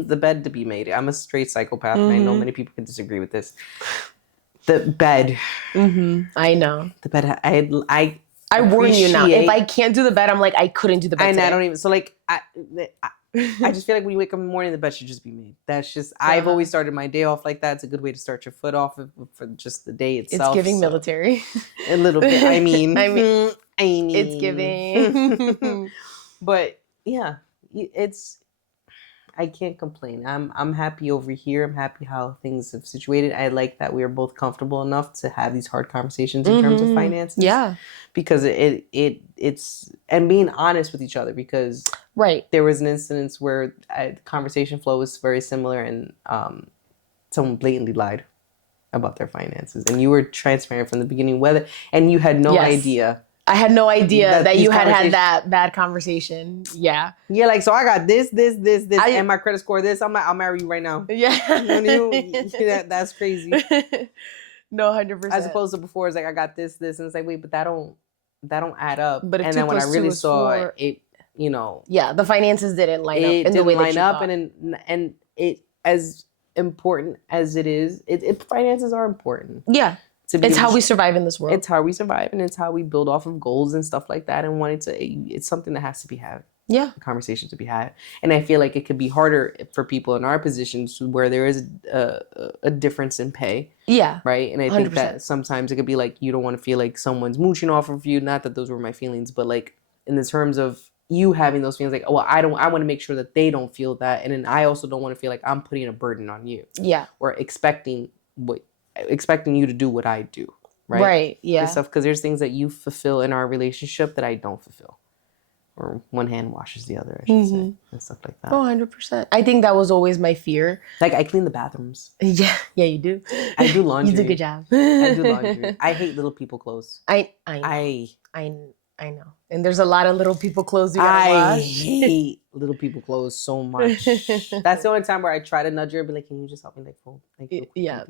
the bed to be made. I'm a straight psychopath, and I know many people can disagree with this. The bed. I know. The bed. I warn you now. If I can't do the bed, I'm like, I couldn't do the bed. And I don't even. So like, I just feel like when you wake up in the morning, the bed should just be made. That's just. I've always started my day off like that. It's a good way to start your foot off for just the day itself. It's giving military. A little bit. I mean, it's giving. But yeah, I can't complain. I'm happy over here. I'm happy how things have situated. I like that we are both comfortable enough to have these hard conversations in terms of finances. Yeah. Because it's and being honest with each other, because there was an instance where the conversation flow was very similar, and someone blatantly lied about their finances, and you were transparent from the beginning, and you had no idea. I had no idea that you had that bad conversation. Yeah. Yeah, like, so I got this, and my credit score this. I'll marry you right now. Yeah. That's crazy. No, 100%. As opposed to before, it's like, I got this, and it's like, wait, but that don't add up. But and then when I really saw it, you know. Yeah, the finances didn't line up in the way that you thought. And it, as important as it is, finances are important. Yeah. It's how we survive in this world. It's how we survive, and it's how we build off of goals and stuff like that. And it's something that has to be had. conversations to be had. And I feel like it could be harder for people in our positions where there is a difference in pay. Yeah. Right. And I 100%. Think that sometimes it could be like you don't want to feel like someone's mooching off of you. Not that those were my feelings, but like in the terms of you having those feelings, like, oh, well, I want to make sure that they don't feel that. And then I also don't want to feel like I'm putting a burden on you. Yeah. Or expecting you to do what I do. Right. Right. Yeah. And stuff, because there's things that you fulfill in our relationship that I don't fulfill. Or one hand washes the other, I should say, and stuff like that. Oh, 100%. I think that was always my fear. Like, I clean the bathrooms. Yeah, you do. I do laundry. You do a good job. I do laundry. I hate little people clothes. I know. And there's a lot of little people clothes you gotta wash. I hate little people clothes so much. That's the only time where I try to nudge her and be like, can you just help me fold these people? Yeah,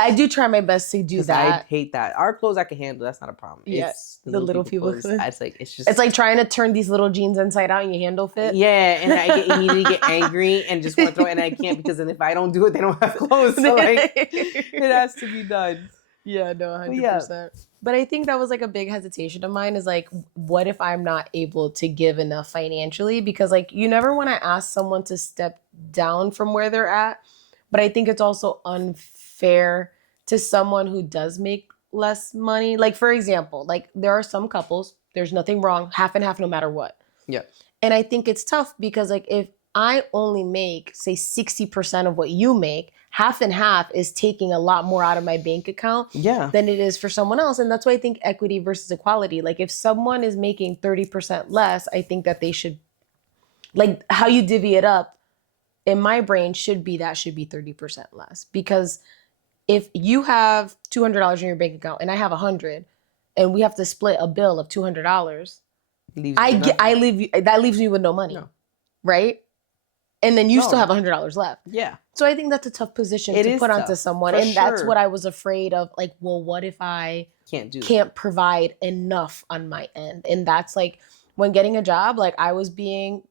I do try my best to do that. I hate that. Our clothes I can handle. That's not a problem. Yeah. It's the little people clothes. It's like trying to turn these little jeans inside out and your handle fit. Yeah, and I immediately get angry and just want to throw it, and I can't because then if I don't do it, they don't have clothes. So like, it has to be done. Yeah, no, 100%. But I think that was like a big hesitation of mine is like, what if I'm not able to give enough financially? Because like you never want to ask someone to step down from where they're at. But I think it's also unfair to someone who does make less money. Like, for example, like there are some couples, there's nothing wrong, half and half no matter what. Yeah. And I think it's tough because like if I only make, say, 60% of what you make, half and half is taking a lot more out of my bank account than it is for someone else. And that's why I think equity versus equality. Like if someone is making 30% less, I think that they should, like how you divvy it up in my brain should be 30% less. Because if you have $200 in your bank account and I have $100 and we have to split a bill of $200, that leaves me with no money, right? And then you still have $100 left. Yeah. So I think that's a tough position to put onto someone. And that's what I was afraid of. Like, well, what if I can't provide enough on my end? And that's like when getting a job, like I was being,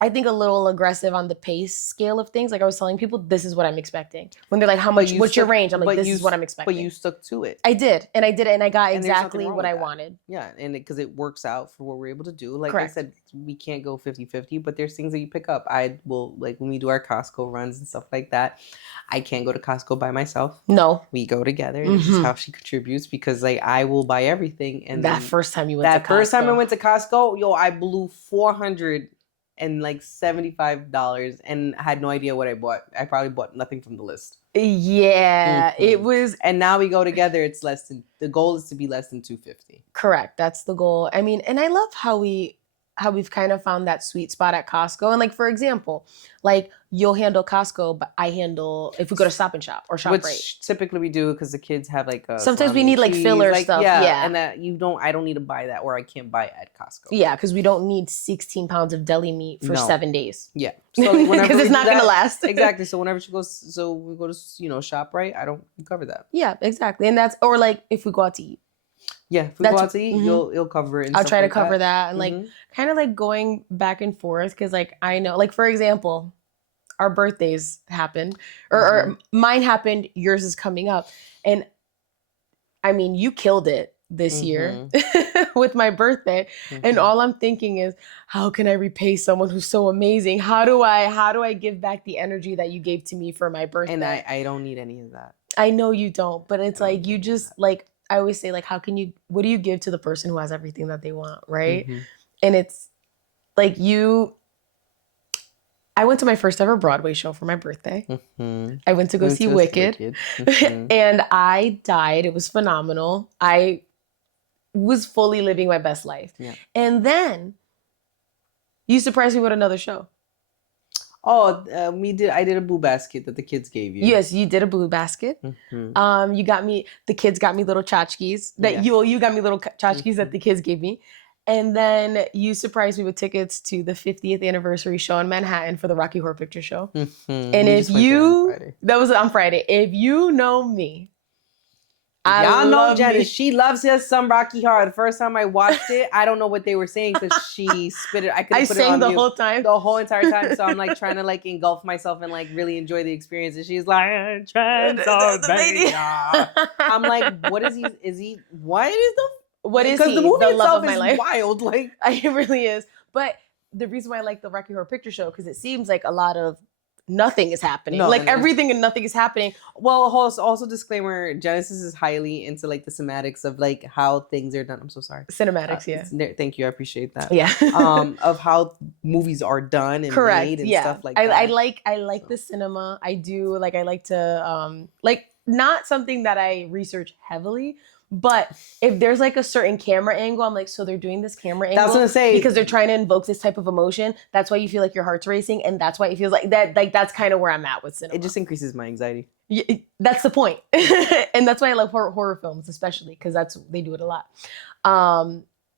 I think, a little aggressive on the pay scale of things. Like I was telling people, this is what I'm expecting. When they're like, how much, what's your range? I'm like, this is what I'm expecting. But you stuck to it. I did. And I got exactly what I wanted. Yeah. And because it works out for what we're able to do. Like Correct. I said, we can't go 50-50, but there's things that you pick up. I will, like when we do our Costco runs and stuff like that, I can't go to Costco by myself. No. We go together. And this is how she contributes because like I will buy everything. And that first time you went to Costco. That first time I went to Costco, I blew $475 and had no idea what I bought. I probably bought nothing from the list. Yeah, it was. And now we go together. It's the goal is to be less than $250. Correct. That's the goal. I mean, and I love how we've kind of found that sweet spot at Costco. And like, for example, like you'll handle Costco, but I handle if we go to Stop and Shop or ShopRite. Which typically we do because the kids have like sometimes we need like filler stuff. Yeah. And that I don't need to buy that or I can't buy it at Costco. Yeah, because we don't need 16 pounds of deli meat for 7 days. Yeah. So because it's not going to last. Exactly. So whenever we go to ShopRite, we cover that. Yeah, exactly. And that's, or like if we go out to eat. Yeah, if we go out to eat, you'll cover it. I'll try to cover that. And like kind of like going back and forth because like I know, like for example, our birthdays happened or mine happened, yours is coming up. And I mean, you killed it this year with my birthday. And all I'm thinking is, how can I repay someone who's so amazing? How do I give back the energy that you gave to me for my birthday? And I don't need any of that. I know you don't, but it's like, you just like, I always say like, what do you give to the person who has everything that they want? Right. And it's like I went to my first ever Broadway show for my birthday. I went to go see Wicked. And I died. It was phenomenal. I was fully living my best life. Yeah. And then you surprised me with another show. Oh, I did a Boo Basket that the kids gave you. Yes, you did a Boo Basket. The kids got me little tchotchkes you got me little tchotchkes that the kids gave me. And then you surprised me with tickets to the 50th anniversary show in Manhattan for the Rocky Horror Picture Show. And that was on Friday. If you know me, y'all know Jenny. She loves her some Rocky Horror. The first time I watched it, I don't know what they were saying because she spit it. I sang the whole time, the whole entire time. So I'm like trying to like engulf myself and like really enjoy the experience. And she's like, Transylvania. I'm like, what is he? Is he? What is the? What is he? Because the movie the itself is wild. Like it really is. But the reason why I like the Rocky Horror Picture Show, because it seems like a lot of nothing is happening. Like everything and nothing is happening. Well, also disclaimer, Genesis is highly into like the semantics of like how things are done. I'm so sorry. Cinematics, yeah. Thank you. I appreciate that. Yeah. Of how movies are done and made and stuff like that. I like the cinema. I do like I like to like not something that I research heavily. But if there's like a certain camera angle, I'm like, so they're doing this camera angle. That's what I'm saying. Because they're trying to invoke this type of emotion. That's why you feel like your heart's racing, and that's why it feels like that. Like that's kind of where I'm at with cinema. It just increases my anxiety. Yeah, that's the point, and that's why I love horror films, especially because they do it a lot.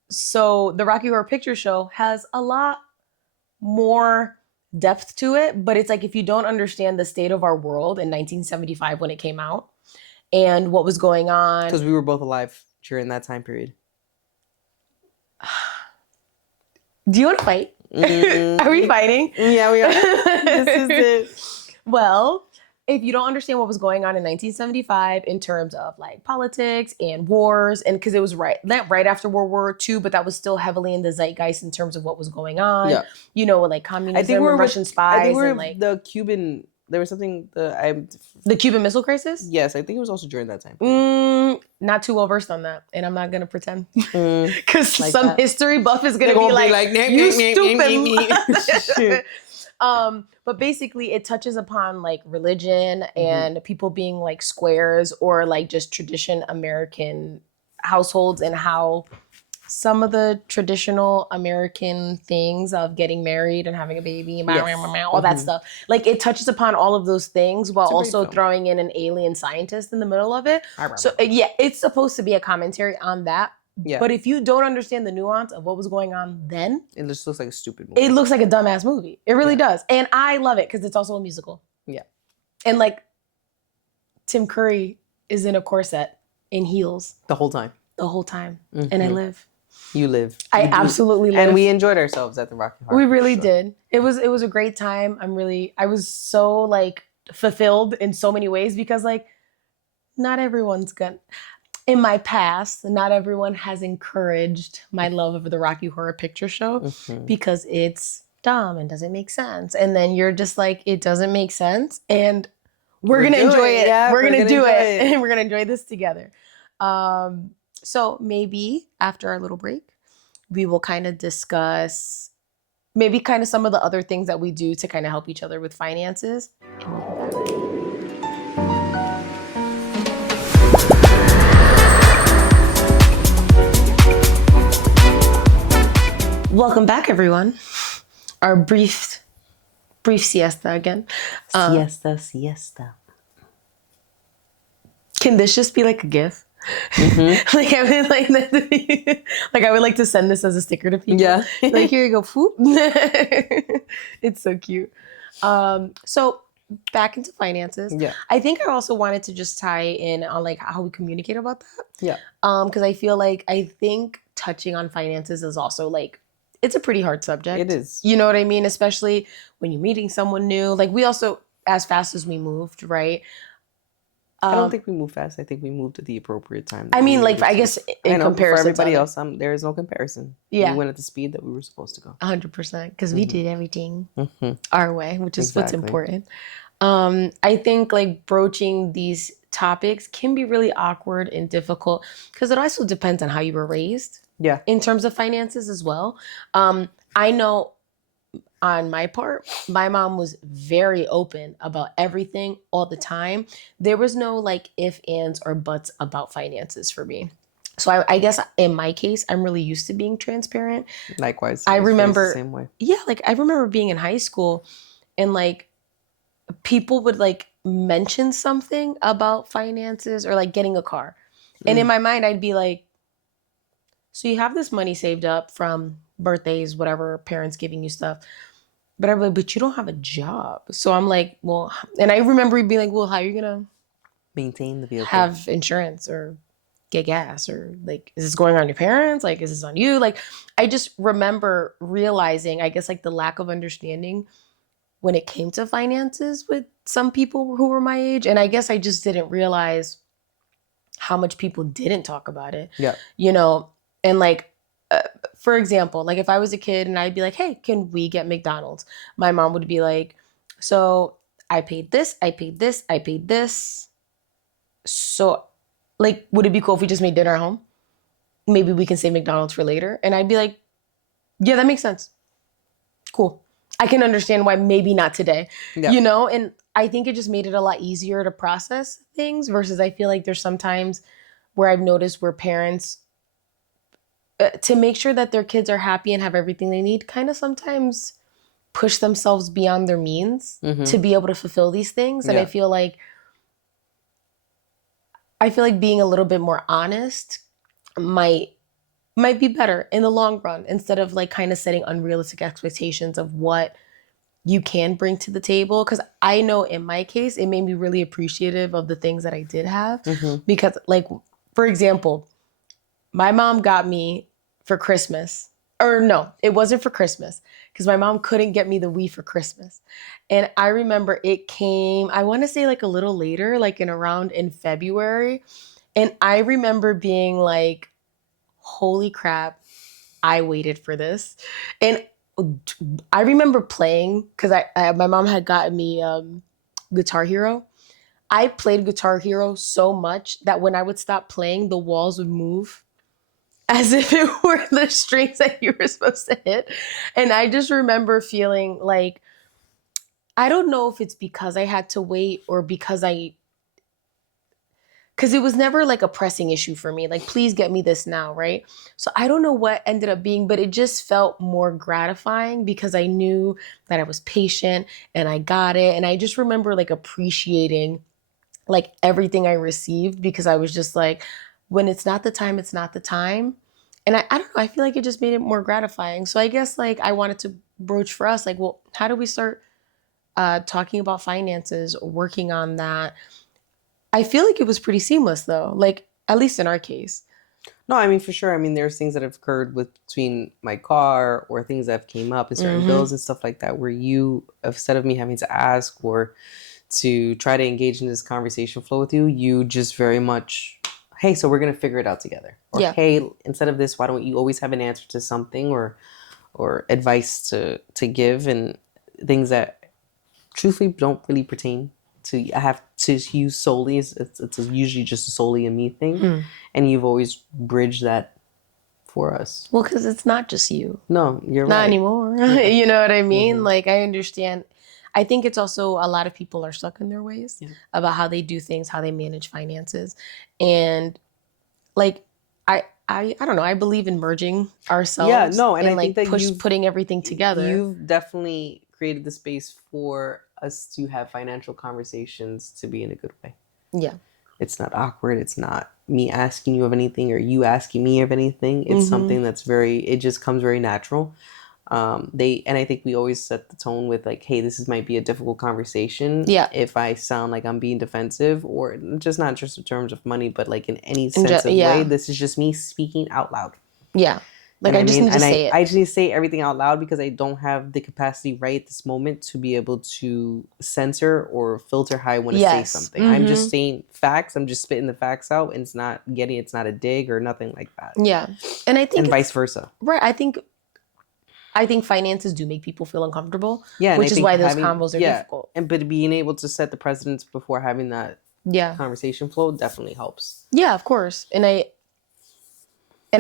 So the Rocky Horror Picture Show has a lot more depth to it, but it's like if you don't understand the state of our world in 1975 when it came out. And what was going on. Because we were both alive during that time period. Do you want to fight? Mm-hmm. Are we fighting? Yeah, we are. This is it. Well, if you don't understand what was going on in 1975 in terms of like politics and wars, and because it was right after World War II, but that was still heavily in the zeitgeist in terms of what was going on. Yeah. You know, with like communism and Russian spies. I think and like the Cuban... There was something the Cuban Missile Crisis? Yes, I think it was also during that time. Not too well versed on that, and I'm not gonna pretend because like some history buff is gonna be like you stupid. But basically, it touches upon like religion and people being like squares or like just tradition American households and how some of the traditional American things of getting married and having a baby, all that stuff. Like it touches upon all of those things while also throwing in an alien scientist in the middle of it. So yeah, it's supposed to be a commentary on that. Yeah. But if you don't understand the nuance of what was going on then, it just looks like a stupid movie. It looks like a dumbass movie. It really does. And I love it because it's also a musical. Yeah. And like Tim Curry is in a corset in heels. The whole time. And I live. You live. I absolutely live. And we enjoyed ourselves at the Rocky Horror. We really did. It was a great time. I was so like fulfilled in so many ways because like not everyone's in my past, not everyone has encouraged my love of the Rocky Horror Picture Show because it's dumb and doesn't make sense. And then you're just like, it doesn't make sense. And we're going to enjoy it. Yeah, we're going to do it. And we're going to enjoy this together. So maybe after our little break, we will kind of discuss maybe kind of some of the other things that we do to kind of help each other with finances. And we'll be back. Welcome back, everyone. Our brief siesta again. Siesta. Can this just be like a GIF? Like I would like that to be, like I would like to send this as a sticker to people. Yeah. Like here you go. Whoop. It's so cute. So back into finances. Yeah. I think I also wanted to just tie in on like how we communicate about that. Yeah. Because I feel like I think touching on finances is also like it's a pretty hard subject. It is. You know what I mean? Especially when you're meeting someone new. Like we also, as fast as we moved, right? I don't think we moved fast. I think we moved at the appropriate time. I mean, like, I guess in comparison for everybody else, there is no comparison. Yeah. We went at the speed that we were supposed to go. 100%. Because we did everything our way, which is what's important. I think, like, broaching these topics can be really awkward and difficult because it also depends on how you were raised. Yeah. In terms of finances as well. I know on my part, my mom was very open about everything all the time. There was no like if, ands, or buts about finances for me. So I guess in my case, I'm really used to being transparent. Likewise. I remember the same way. Yeah, like I remember being in high school and like people would like mention something about finances or like getting a car. And in my mind, I'd be like, so you have this money saved up from birthdays, whatever, parents giving you stuff. But I'm like, but you don't have a job. So I'm like, well, and I remember being like, well, how are you going to maintain the vehicle? Have insurance or get gas or like, is this going on your parents? Like, is this on you? Like, I just remember realizing, I guess, like the lack of understanding when it came to finances with some people who were my age. And I guess I just didn't realize how much people didn't talk about it. Yeah. You know, and like, for example, like if I was a kid and I'd be like, hey, can we get McDonald's? My mom would be like, so I paid this, I paid this, I paid this. So like, would it be cool if we just made dinner at home? Maybe we can save McDonald's for later. And I'd be like, yeah, that makes sense. Cool. I can understand why maybe not today, you know? And I think it just made it a lot easier to process things versus I feel like there's sometimes where I've noticed where parents, to make sure that their kids are happy and have everything they need, kind of sometimes push themselves beyond their means to be able to fulfill these things. And I feel like being a little bit more honest might be better in the long run instead of like kind of setting unrealistic expectations of what you can bring to the table. Because I know in my case, it made me really appreciative of the things that I did have. Because like, for example, my mom got me for Christmas, or no, it wasn't for Christmas because my mom couldn't get me the Wii for Christmas. And I remember it came, I want to say like a little later, like around in February. And I remember being like, holy crap, I waited for this. And I remember playing, because my mom had gotten me Guitar Hero. I played Guitar Hero so much that when I would stop playing, the walls would move as if it were the strings that you were supposed to hit. And I just remember feeling like, I don't know if it's because I had to wait or because it was never like a pressing issue for me. Like, please get me this now, right? So I don't know what ended up being, but it just felt more gratifying because I knew that I was patient and I got it. And I just remember like appreciating like everything I received because I was just like, when it's not the time, it's not the time. And I don't know, I feel like it just made it more gratifying. So I guess like I wanted to broach for us, like, well, how do we start talking about finances or working on that? I feel like it was pretty seamless though, like at least in our case. No, I mean, for sure. I mean, there's things that have occurred between my car or things that have came up and certain bills and stuff like that where you, instead of me having to ask or to try to engage in this conversation flow with you, you just very much, hey, so we're going to figure it out together. Or, hey, instead of this, why don't you always have an answer to something or advice to give, and things that truthfully don't really pertain to have to use solely. It's usually just solely a me thing. And you've always bridged that for us. Well, because it's not just you. No, you're not right. anymore. You know what I mean? Like, I understand. I think it's also a lot of people are stuck in their ways about how they do things, how they manage finances. And like, I don't know. I believe in merging ourselves. Yeah, no. And I like think that putting everything together. You've definitely created the space for us to have financial conversations to be in a good way. Yeah. It's not awkward. It's not me asking you of anything or you asking me of anything. It's something that's it just comes very natural. And I think we always set the tone with like, hey, this might be a difficult conversation. Yeah. If I sound like I'm being defensive or not just in terms of money, but like in any sense of way, this is just me speaking out loud. Yeah. Like, I just need to say it. I just need to say everything out loud because I don't have the capacity right at this moment to be able to censor or filter how I want to say something. I'm just saying facts. I'm just spitting the facts out, and it's not a dig or nothing like that. Yeah. And I think, and vice versa. Right. I think finances do make people feel uncomfortable. Yeah. Which is why those combos are difficult. But being able to set the precedence before having that conversation flow definitely helps. Yeah, of course. And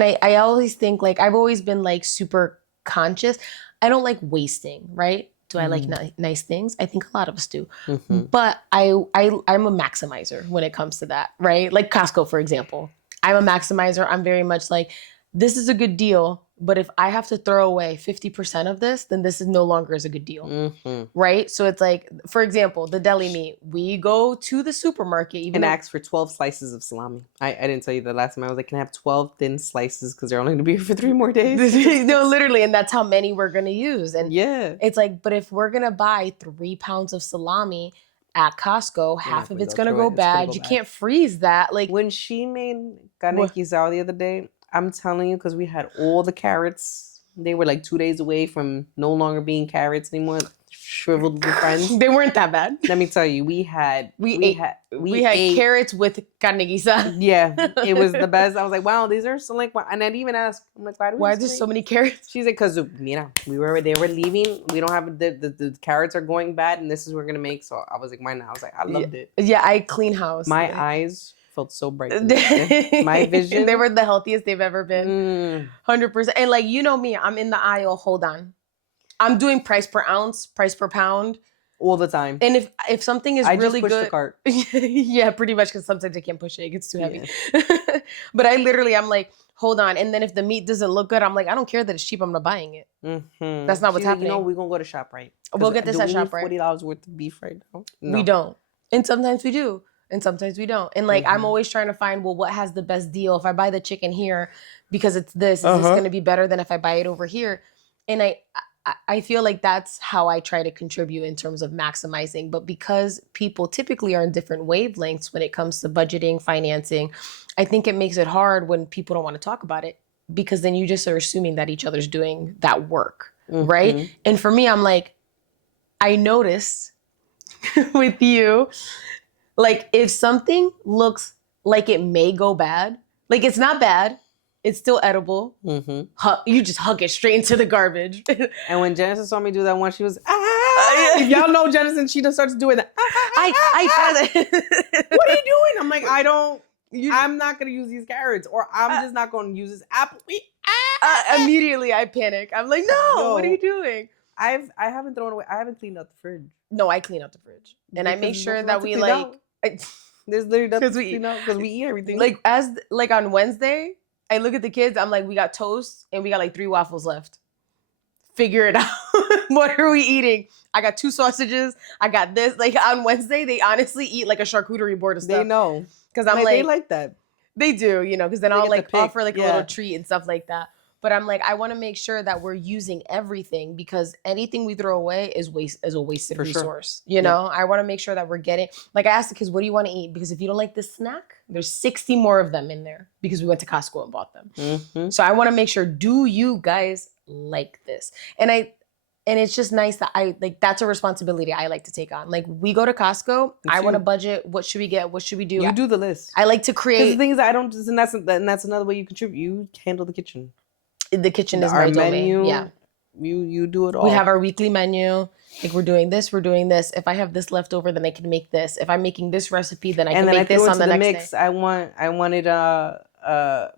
I always think, like, I've always been, like, super conscious. I don't like wasting, right? Do I like nice things? I think a lot of us do. But I'm a maximizer when it comes to that, right? Like Costco, for example. I'm a maximizer. I'm very much like, this is a good deal, but if I have to throw away 50% of this, then this is no longer as a good deal, right? So it's like, for example, the deli meat. We go to the supermarket and ask for 12 slices of salami. I didn't tell you the last time. I was like, can I have 12 thin slices because they're only going to be here for 3 more days? No, literally, and that's how many we're going to use. And it's like, but if we're going to buy 3 pounds of salami at Costco, half of it's going to go bad. You can't freeze that. Like, when she made carne guisado the other day, I'm telling you, because we had all the carrots. They were like 2 days away from no longer being carrots anymore. shriveled little friends. They weren't that bad. Let me tell you, we ate carrots with carne guisada. Yeah, it was the best. I was like, wow, these are so like, and I'd even ask, I'm like, why are there so many carrots? She's like, because they were leaving. We don't have the carrots are going bad, and this is what we're gonna make. So I was like, why not? I was like, I loved it. Yeah, I clean house. My eyes felt so bright. My vision. They were the healthiest they've ever been. 100%. And like, you know me, I'm in the aisle. Hold on. I'm doing price per ounce, price per pound. All the time. And if something is really good. The cart. Yeah, pretty much, because sometimes I can't push it. It gets too heavy. But I'm like, hold on. And then if the meat doesn't look good, I'm like, I don't care that it's cheap. I'm not buying it. Mm-hmm. That's not what's happening. You know, we're going to go to ShopRite. We'll get this at ShopRite. $40 worth of beef right now? No. We don't. And sometimes we do. And sometimes we don't. And like, I'm always trying to find, well, what has the best deal? If I buy the chicken here because it's this, is this going to be better than if I buy it over here? And I feel like that's how I try to contribute in terms of maximizing. But because people typically are in different wavelengths when it comes to budgeting, financing, I think it makes it hard when people don't want to talk about it, because then you just are assuming that each other's doing that work, right? And for me, I'm like, I noticed with you, like if something looks like it may go bad, like it's not bad, it's still edible. You just hug it straight into the garbage. And when Genesis saw me do that one, she was, if y'all know Genesis, she just starts doing that. What are you doing? I'm like, I'm not going to use these carrots, or I'm just not going to use this apple. Immediately I panic. I'm like, no, what are you doing? I haven't thrown away. I haven't cleaned out the fridge. No, I clean out the fridge. And I make sure that we there's literally nothing to clean out because we eat everything. Like on Wednesday, I look at the kids, I'm like, we got toast and we got like 3 waffles left. Figure it out. What are we eating? I got 2 sausages. I got this. Like on Wednesday, they honestly eat like a charcuterie board of stuff. They know. Because I'm like, they like that. They do, because then I'll like offer like a little treat and stuff like that. But I'm like, I want to make sure that we're using everything, because anything we throw away is a wasted resource. Sure. I want to make sure that we're getting, like I asked the kids, what do you want to eat? Because if you don't like this snack, there's 60 more of them in there because we went to Costco and bought them. So I want to make sure, do you guys like this? And it's just nice that that's a responsibility I like to take on. Like we go to Costco, I want to budget. What should we get? What should we do? You do the list. I like to create. The things that I don't, and that's another way you contribute. You handle the kitchen. The kitchen is my domain. Yeah. You do it all. We have our weekly menu. Like we're doing this, we're doing this. If I have this left over, then I can make this. If I'm making this recipe, then I can make this on the next mix. Day. I wanted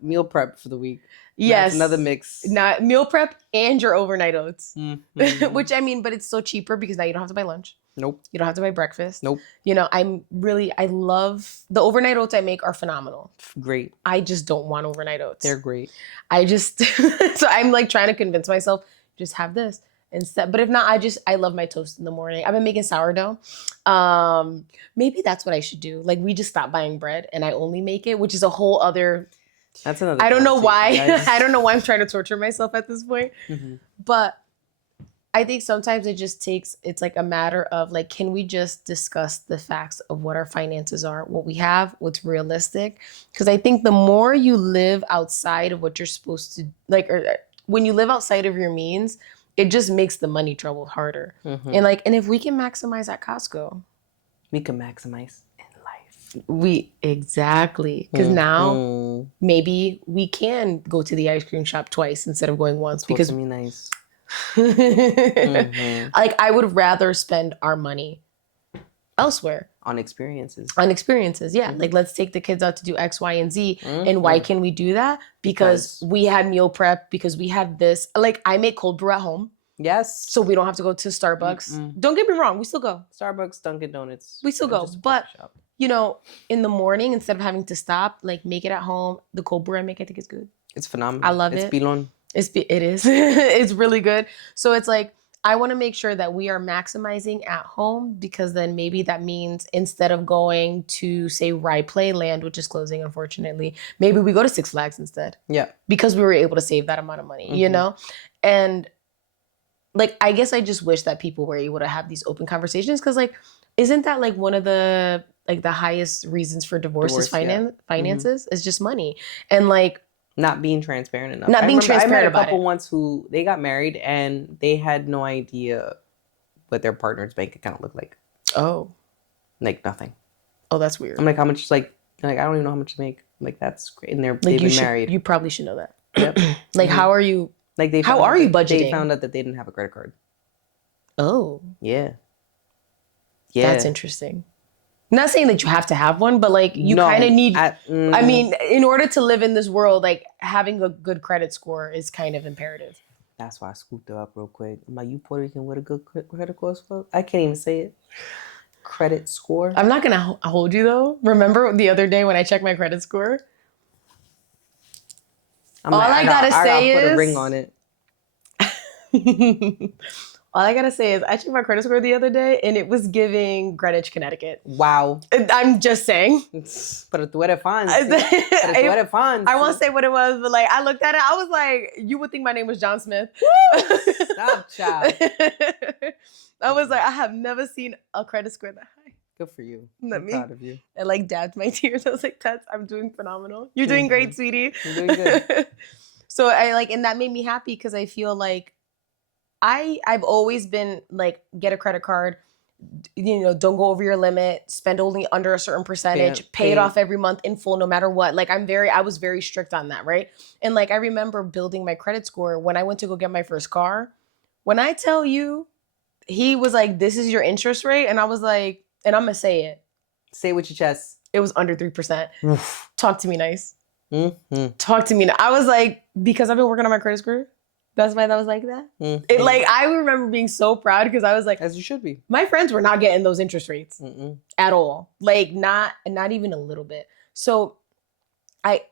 meal prep for the week. Yes. That's another mix. Not meal prep and your overnight oats. Which but it's so cheaper because now you don't have to buy lunch. Nope. You don't have to buy breakfast. Nope. I love the overnight oats I make are phenomenal. Great. I just don't want overnight oats. They're great. So I'm like trying to convince myself, just have this instead. But if not, I love my toast in the morning. I've been making sourdough. Maybe that's what I should do. Like we just stop buying bread and I only make it, which is a whole other. That's another. I don't know why. I don't know why I'm trying to torture myself at this point. But I think sometimes it's like a matter of like, can we just discuss the facts of what our finances are, what we have, what's realistic? Because I think the more you live outside of what you're supposed to, like, or when you live outside of your means, it just makes the money trouble harder. And if we can maximize at Costco, we can maximize in life. Exactly. Because now maybe we can go to the ice cream shop twice instead of going once. Because to be nice. Like I would rather spend our money elsewhere on experiences. Yeah. Like let's take the kids out to do X, Y, and Z. And why can we do that? Because we had meal prep, because we had this. Like I make cold brew at home. Yes. So we don't have to go to Starbucks. Don't get me wrong, we still go. Starbucks, Dunkin' Donuts. We still go. But in the morning, instead of having to stop, like make it at home. The cold brew I make, I think is good. It's phenomenal. I love it. It's pilon. It is. It's really good. So it's like, I want to make sure that we are maximizing at home, because then maybe that means instead of going to, say, Rye Playland, which is closing, unfortunately, maybe we go to Six Flags instead. Yeah. Because we were able to save that amount of money, And like, I guess I just wish that people were able to have these open conversations, because like, isn't that like one of the highest reasons for divorce is finances? Is just money. And like, not being transparent enough. I met a couple once who they got married and they had no idea what their partner's bank account looked like. Oh. Like nothing. Oh, that's weird. I'm like, how much, like I don't even know how much to make. I'm like, that's great. And they've been married. You probably should know that. Yep. Like, how are you? Like, how are you budgeting? They found out that they didn't have a credit card. Oh. Yeah. That's interesting. I'm not saying that you have to have one, but like you kind of need. I mean, in order to live in this world, like having a good credit score is kind of imperative. That's why I scooped her up real quick. I'm like, you Puerto Rican with a good credit score? I can't even say it. Credit score. I'm not gonna hold you though. Remember the other day when I checked my credit score? I gotta put a ring on it. All I gotta say is I checked my credit score the other day and it was giving Greenwich, Connecticut. Wow. I'm just saying. Pero tú eres fan. I won't say what it was, but like I looked at it, I was like, you would think my name was John Smith. Stop, child. I was like, I have never seen a credit score that high. Good for you. I'm proud of you. I like dabbed my tears. I was like, I'm doing phenomenal. You're doing great, sweetie. You're doing good. So I like, and that made me happy because I feel like I've always been like, get a credit card, don't go over your limit, spend only under a certain percentage, pay it off every month in full, no matter what. Like I was very strict on that, right? And like I remember building my credit score when I went to go get my first car. When I tell you, he was like, "This is your interest rate," and I was like, and I'm gonna say it. Say it with your chest. It was under 3%. Talk to me nice. Mm-hmm. Talk to me. I was like, because I've been working on my credit score. That's why that was like that. Mm-hmm. It like I remember being so proud because I was like, as you should be. My friends were not getting those interest rates at all. Like not even a little bit. So I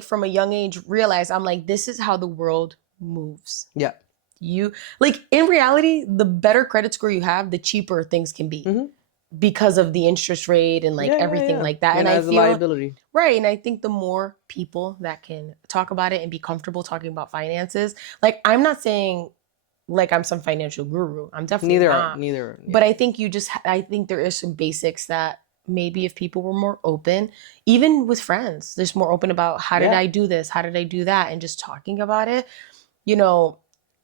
from a young age realized I'm like, this is how the world moves. Yeah. You like in reality, the better credit score you have, the cheaper things can be because of the interest rate and like everything like that. And I feel liability. Right. And I think the more people that can talk about it and be comfortable talking about finances, like I'm not saying like I'm some financial guru. I'm definitely not. Neither. But I think I think there is some basics that maybe if people were more open, even with friends, just more open about how did I do this? How did I do that? And just talking about it,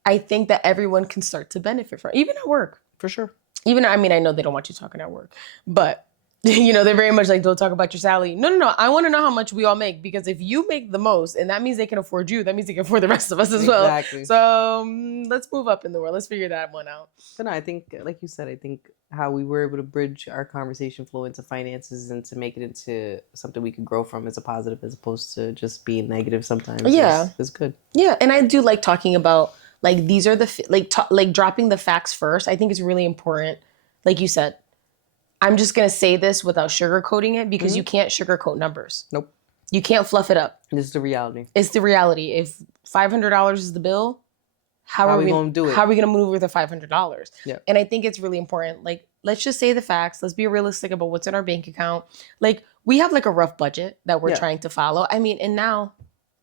I think that everyone can start to benefit from it, even at work. For sure. Even, I mean, I know they don't want you talking at work, but they're very much like, don't talk about your salary. No. I want to know how much we all make because if you make the most and that means they can afford you, that means they can afford the rest of us as well. Exactly. So let's move up in the world. Let's figure that one out. But no, I think, like you said, how we were able to bridge our conversation flow into finances and to make it into something we could grow from as a positive as opposed to just being negative sometimes. Yeah. Is good. Yeah. And I do like talking about like, these are like dropping the facts first. I think it's really important. Like you said, I'm just going to say this without sugarcoating it because you can't sugarcoat numbers. Nope. You can't fluff it up. This is the reality. It's the reality. If $500 is the bill, how are we going to do it? How are we going to move with the $500? Yeah. And I think it's really important. Like, let's just say the facts. Let's be realistic about what's in our bank account. Like, we have like a rough budget that we're trying to follow. I mean, and now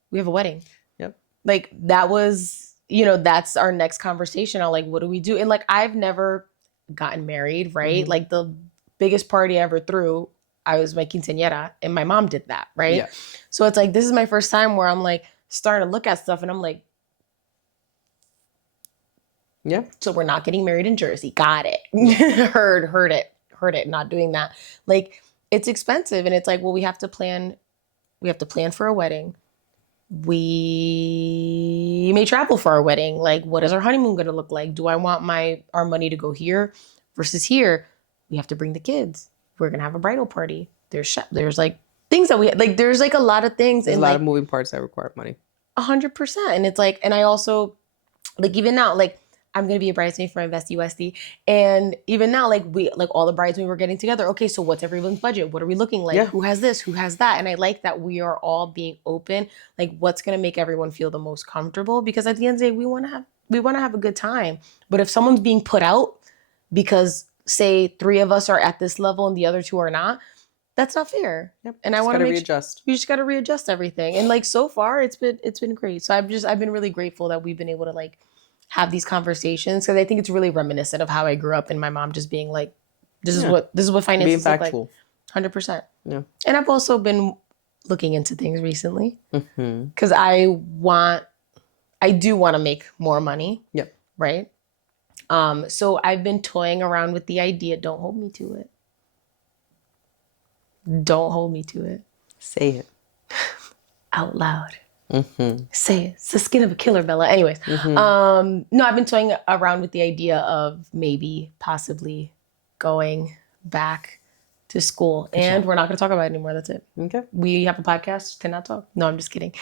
we have a wedding. Yep. Like that was... that's our next conversation on like, what do we do? And like, I've never gotten married, right? Mm-hmm. Like the biggest party I ever threw, I was my quinceañera and my mom did that, right? Yeah. So it's like, this is my first time where I'm like starting to look at stuff and I'm like, yeah. So we're not getting married in Jersey. Got it. Heard it. Not doing that. Like it's expensive. And it's like, well, we have to plan for a wedding. We may travel for our wedding. Like, what is our honeymoon going to look like? Do I want our money to go here versus here? We have to bring the kids. We're going to have a bridal party. There's like things that there's like a lot of things. There's a lot of moving parts that require money. 100%. And it's like, and I also like, even now, like I'm going to be a bridesmaid for Invest USD. And even now, like all the bridesmaids were getting together. Okay, so what's everyone's budget? What are we looking like? Yeah. Who has this? Who has that? And I like that we are all being open. Like what's going to make everyone feel the most comfortable? Because at the end of the day, we want to have a good time. But if someone's being put out because say 3 of us are at this level and the other 2 are not, that's not fair. Yep. And I want to readjust. You just got to readjust everything. And like so far, it's been great. So I've been really grateful that we've been able to like have these conversations because I think it's really reminiscent of how I grew up and my mom just being like, this is what finances look like. 100%. Yeah. And I've also been looking into things recently because I do want to make more money. Yep. Right. So I've been toying around with the idea. Don't hold me to it. Don't hold me to it. Say it. Out loud. Mm-hmm. Say it. It's the skin of a killer, Bella. Anyways. Mm-hmm. No, I've been toying around with the idea of maybe possibly going back to school. And we're not going to talk about it anymore. That's it. Okay. We have a podcast, cannot talk. No, I'm just kidding.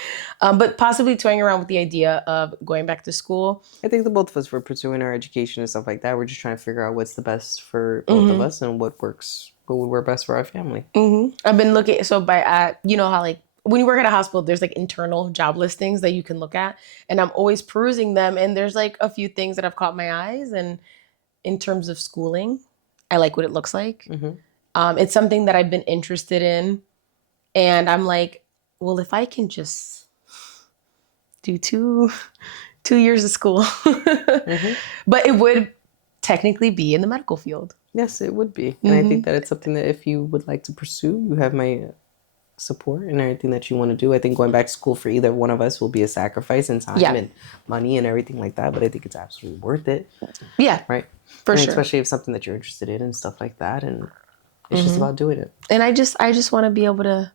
But possibly toying around with the idea of going back to school. I think the both of us were pursuing our education and stuff like that. We're just trying to figure out what's the best for both of us and what would work best for our family. I've been looking, you know how like when you work at a hospital, there's like internal job listings that you can look at. And I'm always perusing them. And there's like a few things that have caught my eyes. And in terms of schooling, I like what it looks like. It's something that I've been interested in. And I'm like, well, if I can just do two years of school, but it would technically be in the medical field. Yes, it would be. And I think that it's something that if you would like to pursue, you have my support and everything that you want to do. I think going back to school for either one of us will be a sacrifice in time and money and everything like that. But I think it's absolutely worth it. Yeah. Right? For sure. Especially if it's something that you're interested in and stuff like that. And it's just about doing it. And I just want to be able to,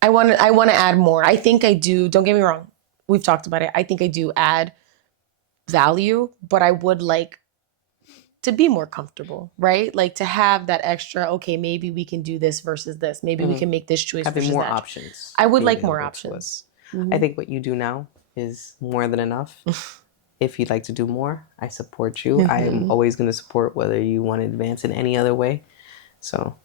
I want to add more. I think I do. Don't get me wrong. We've talked about it. I think I do add value, but I would like to be more comfortable, right? Like to have that extra, okay, maybe we can do this versus this. Maybe we can make this choice having versus more that. options. I would like more options. I think what you do now is more than enough. If you'd like to do more, I support you. I am always going to support whether you want to advance in any other way. So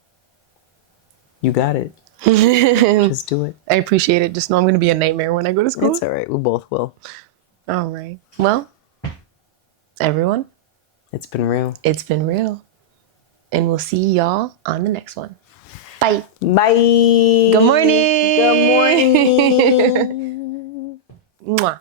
you got it. Just do it. I appreciate it. Just know I'm going to be a nightmare when I go to school. It's all right. We both will. All right. Well, everyone. It's been real. It's been real. And we'll see y'all on the next one. Bye. Bye. Good morning. Good morning. Mwah.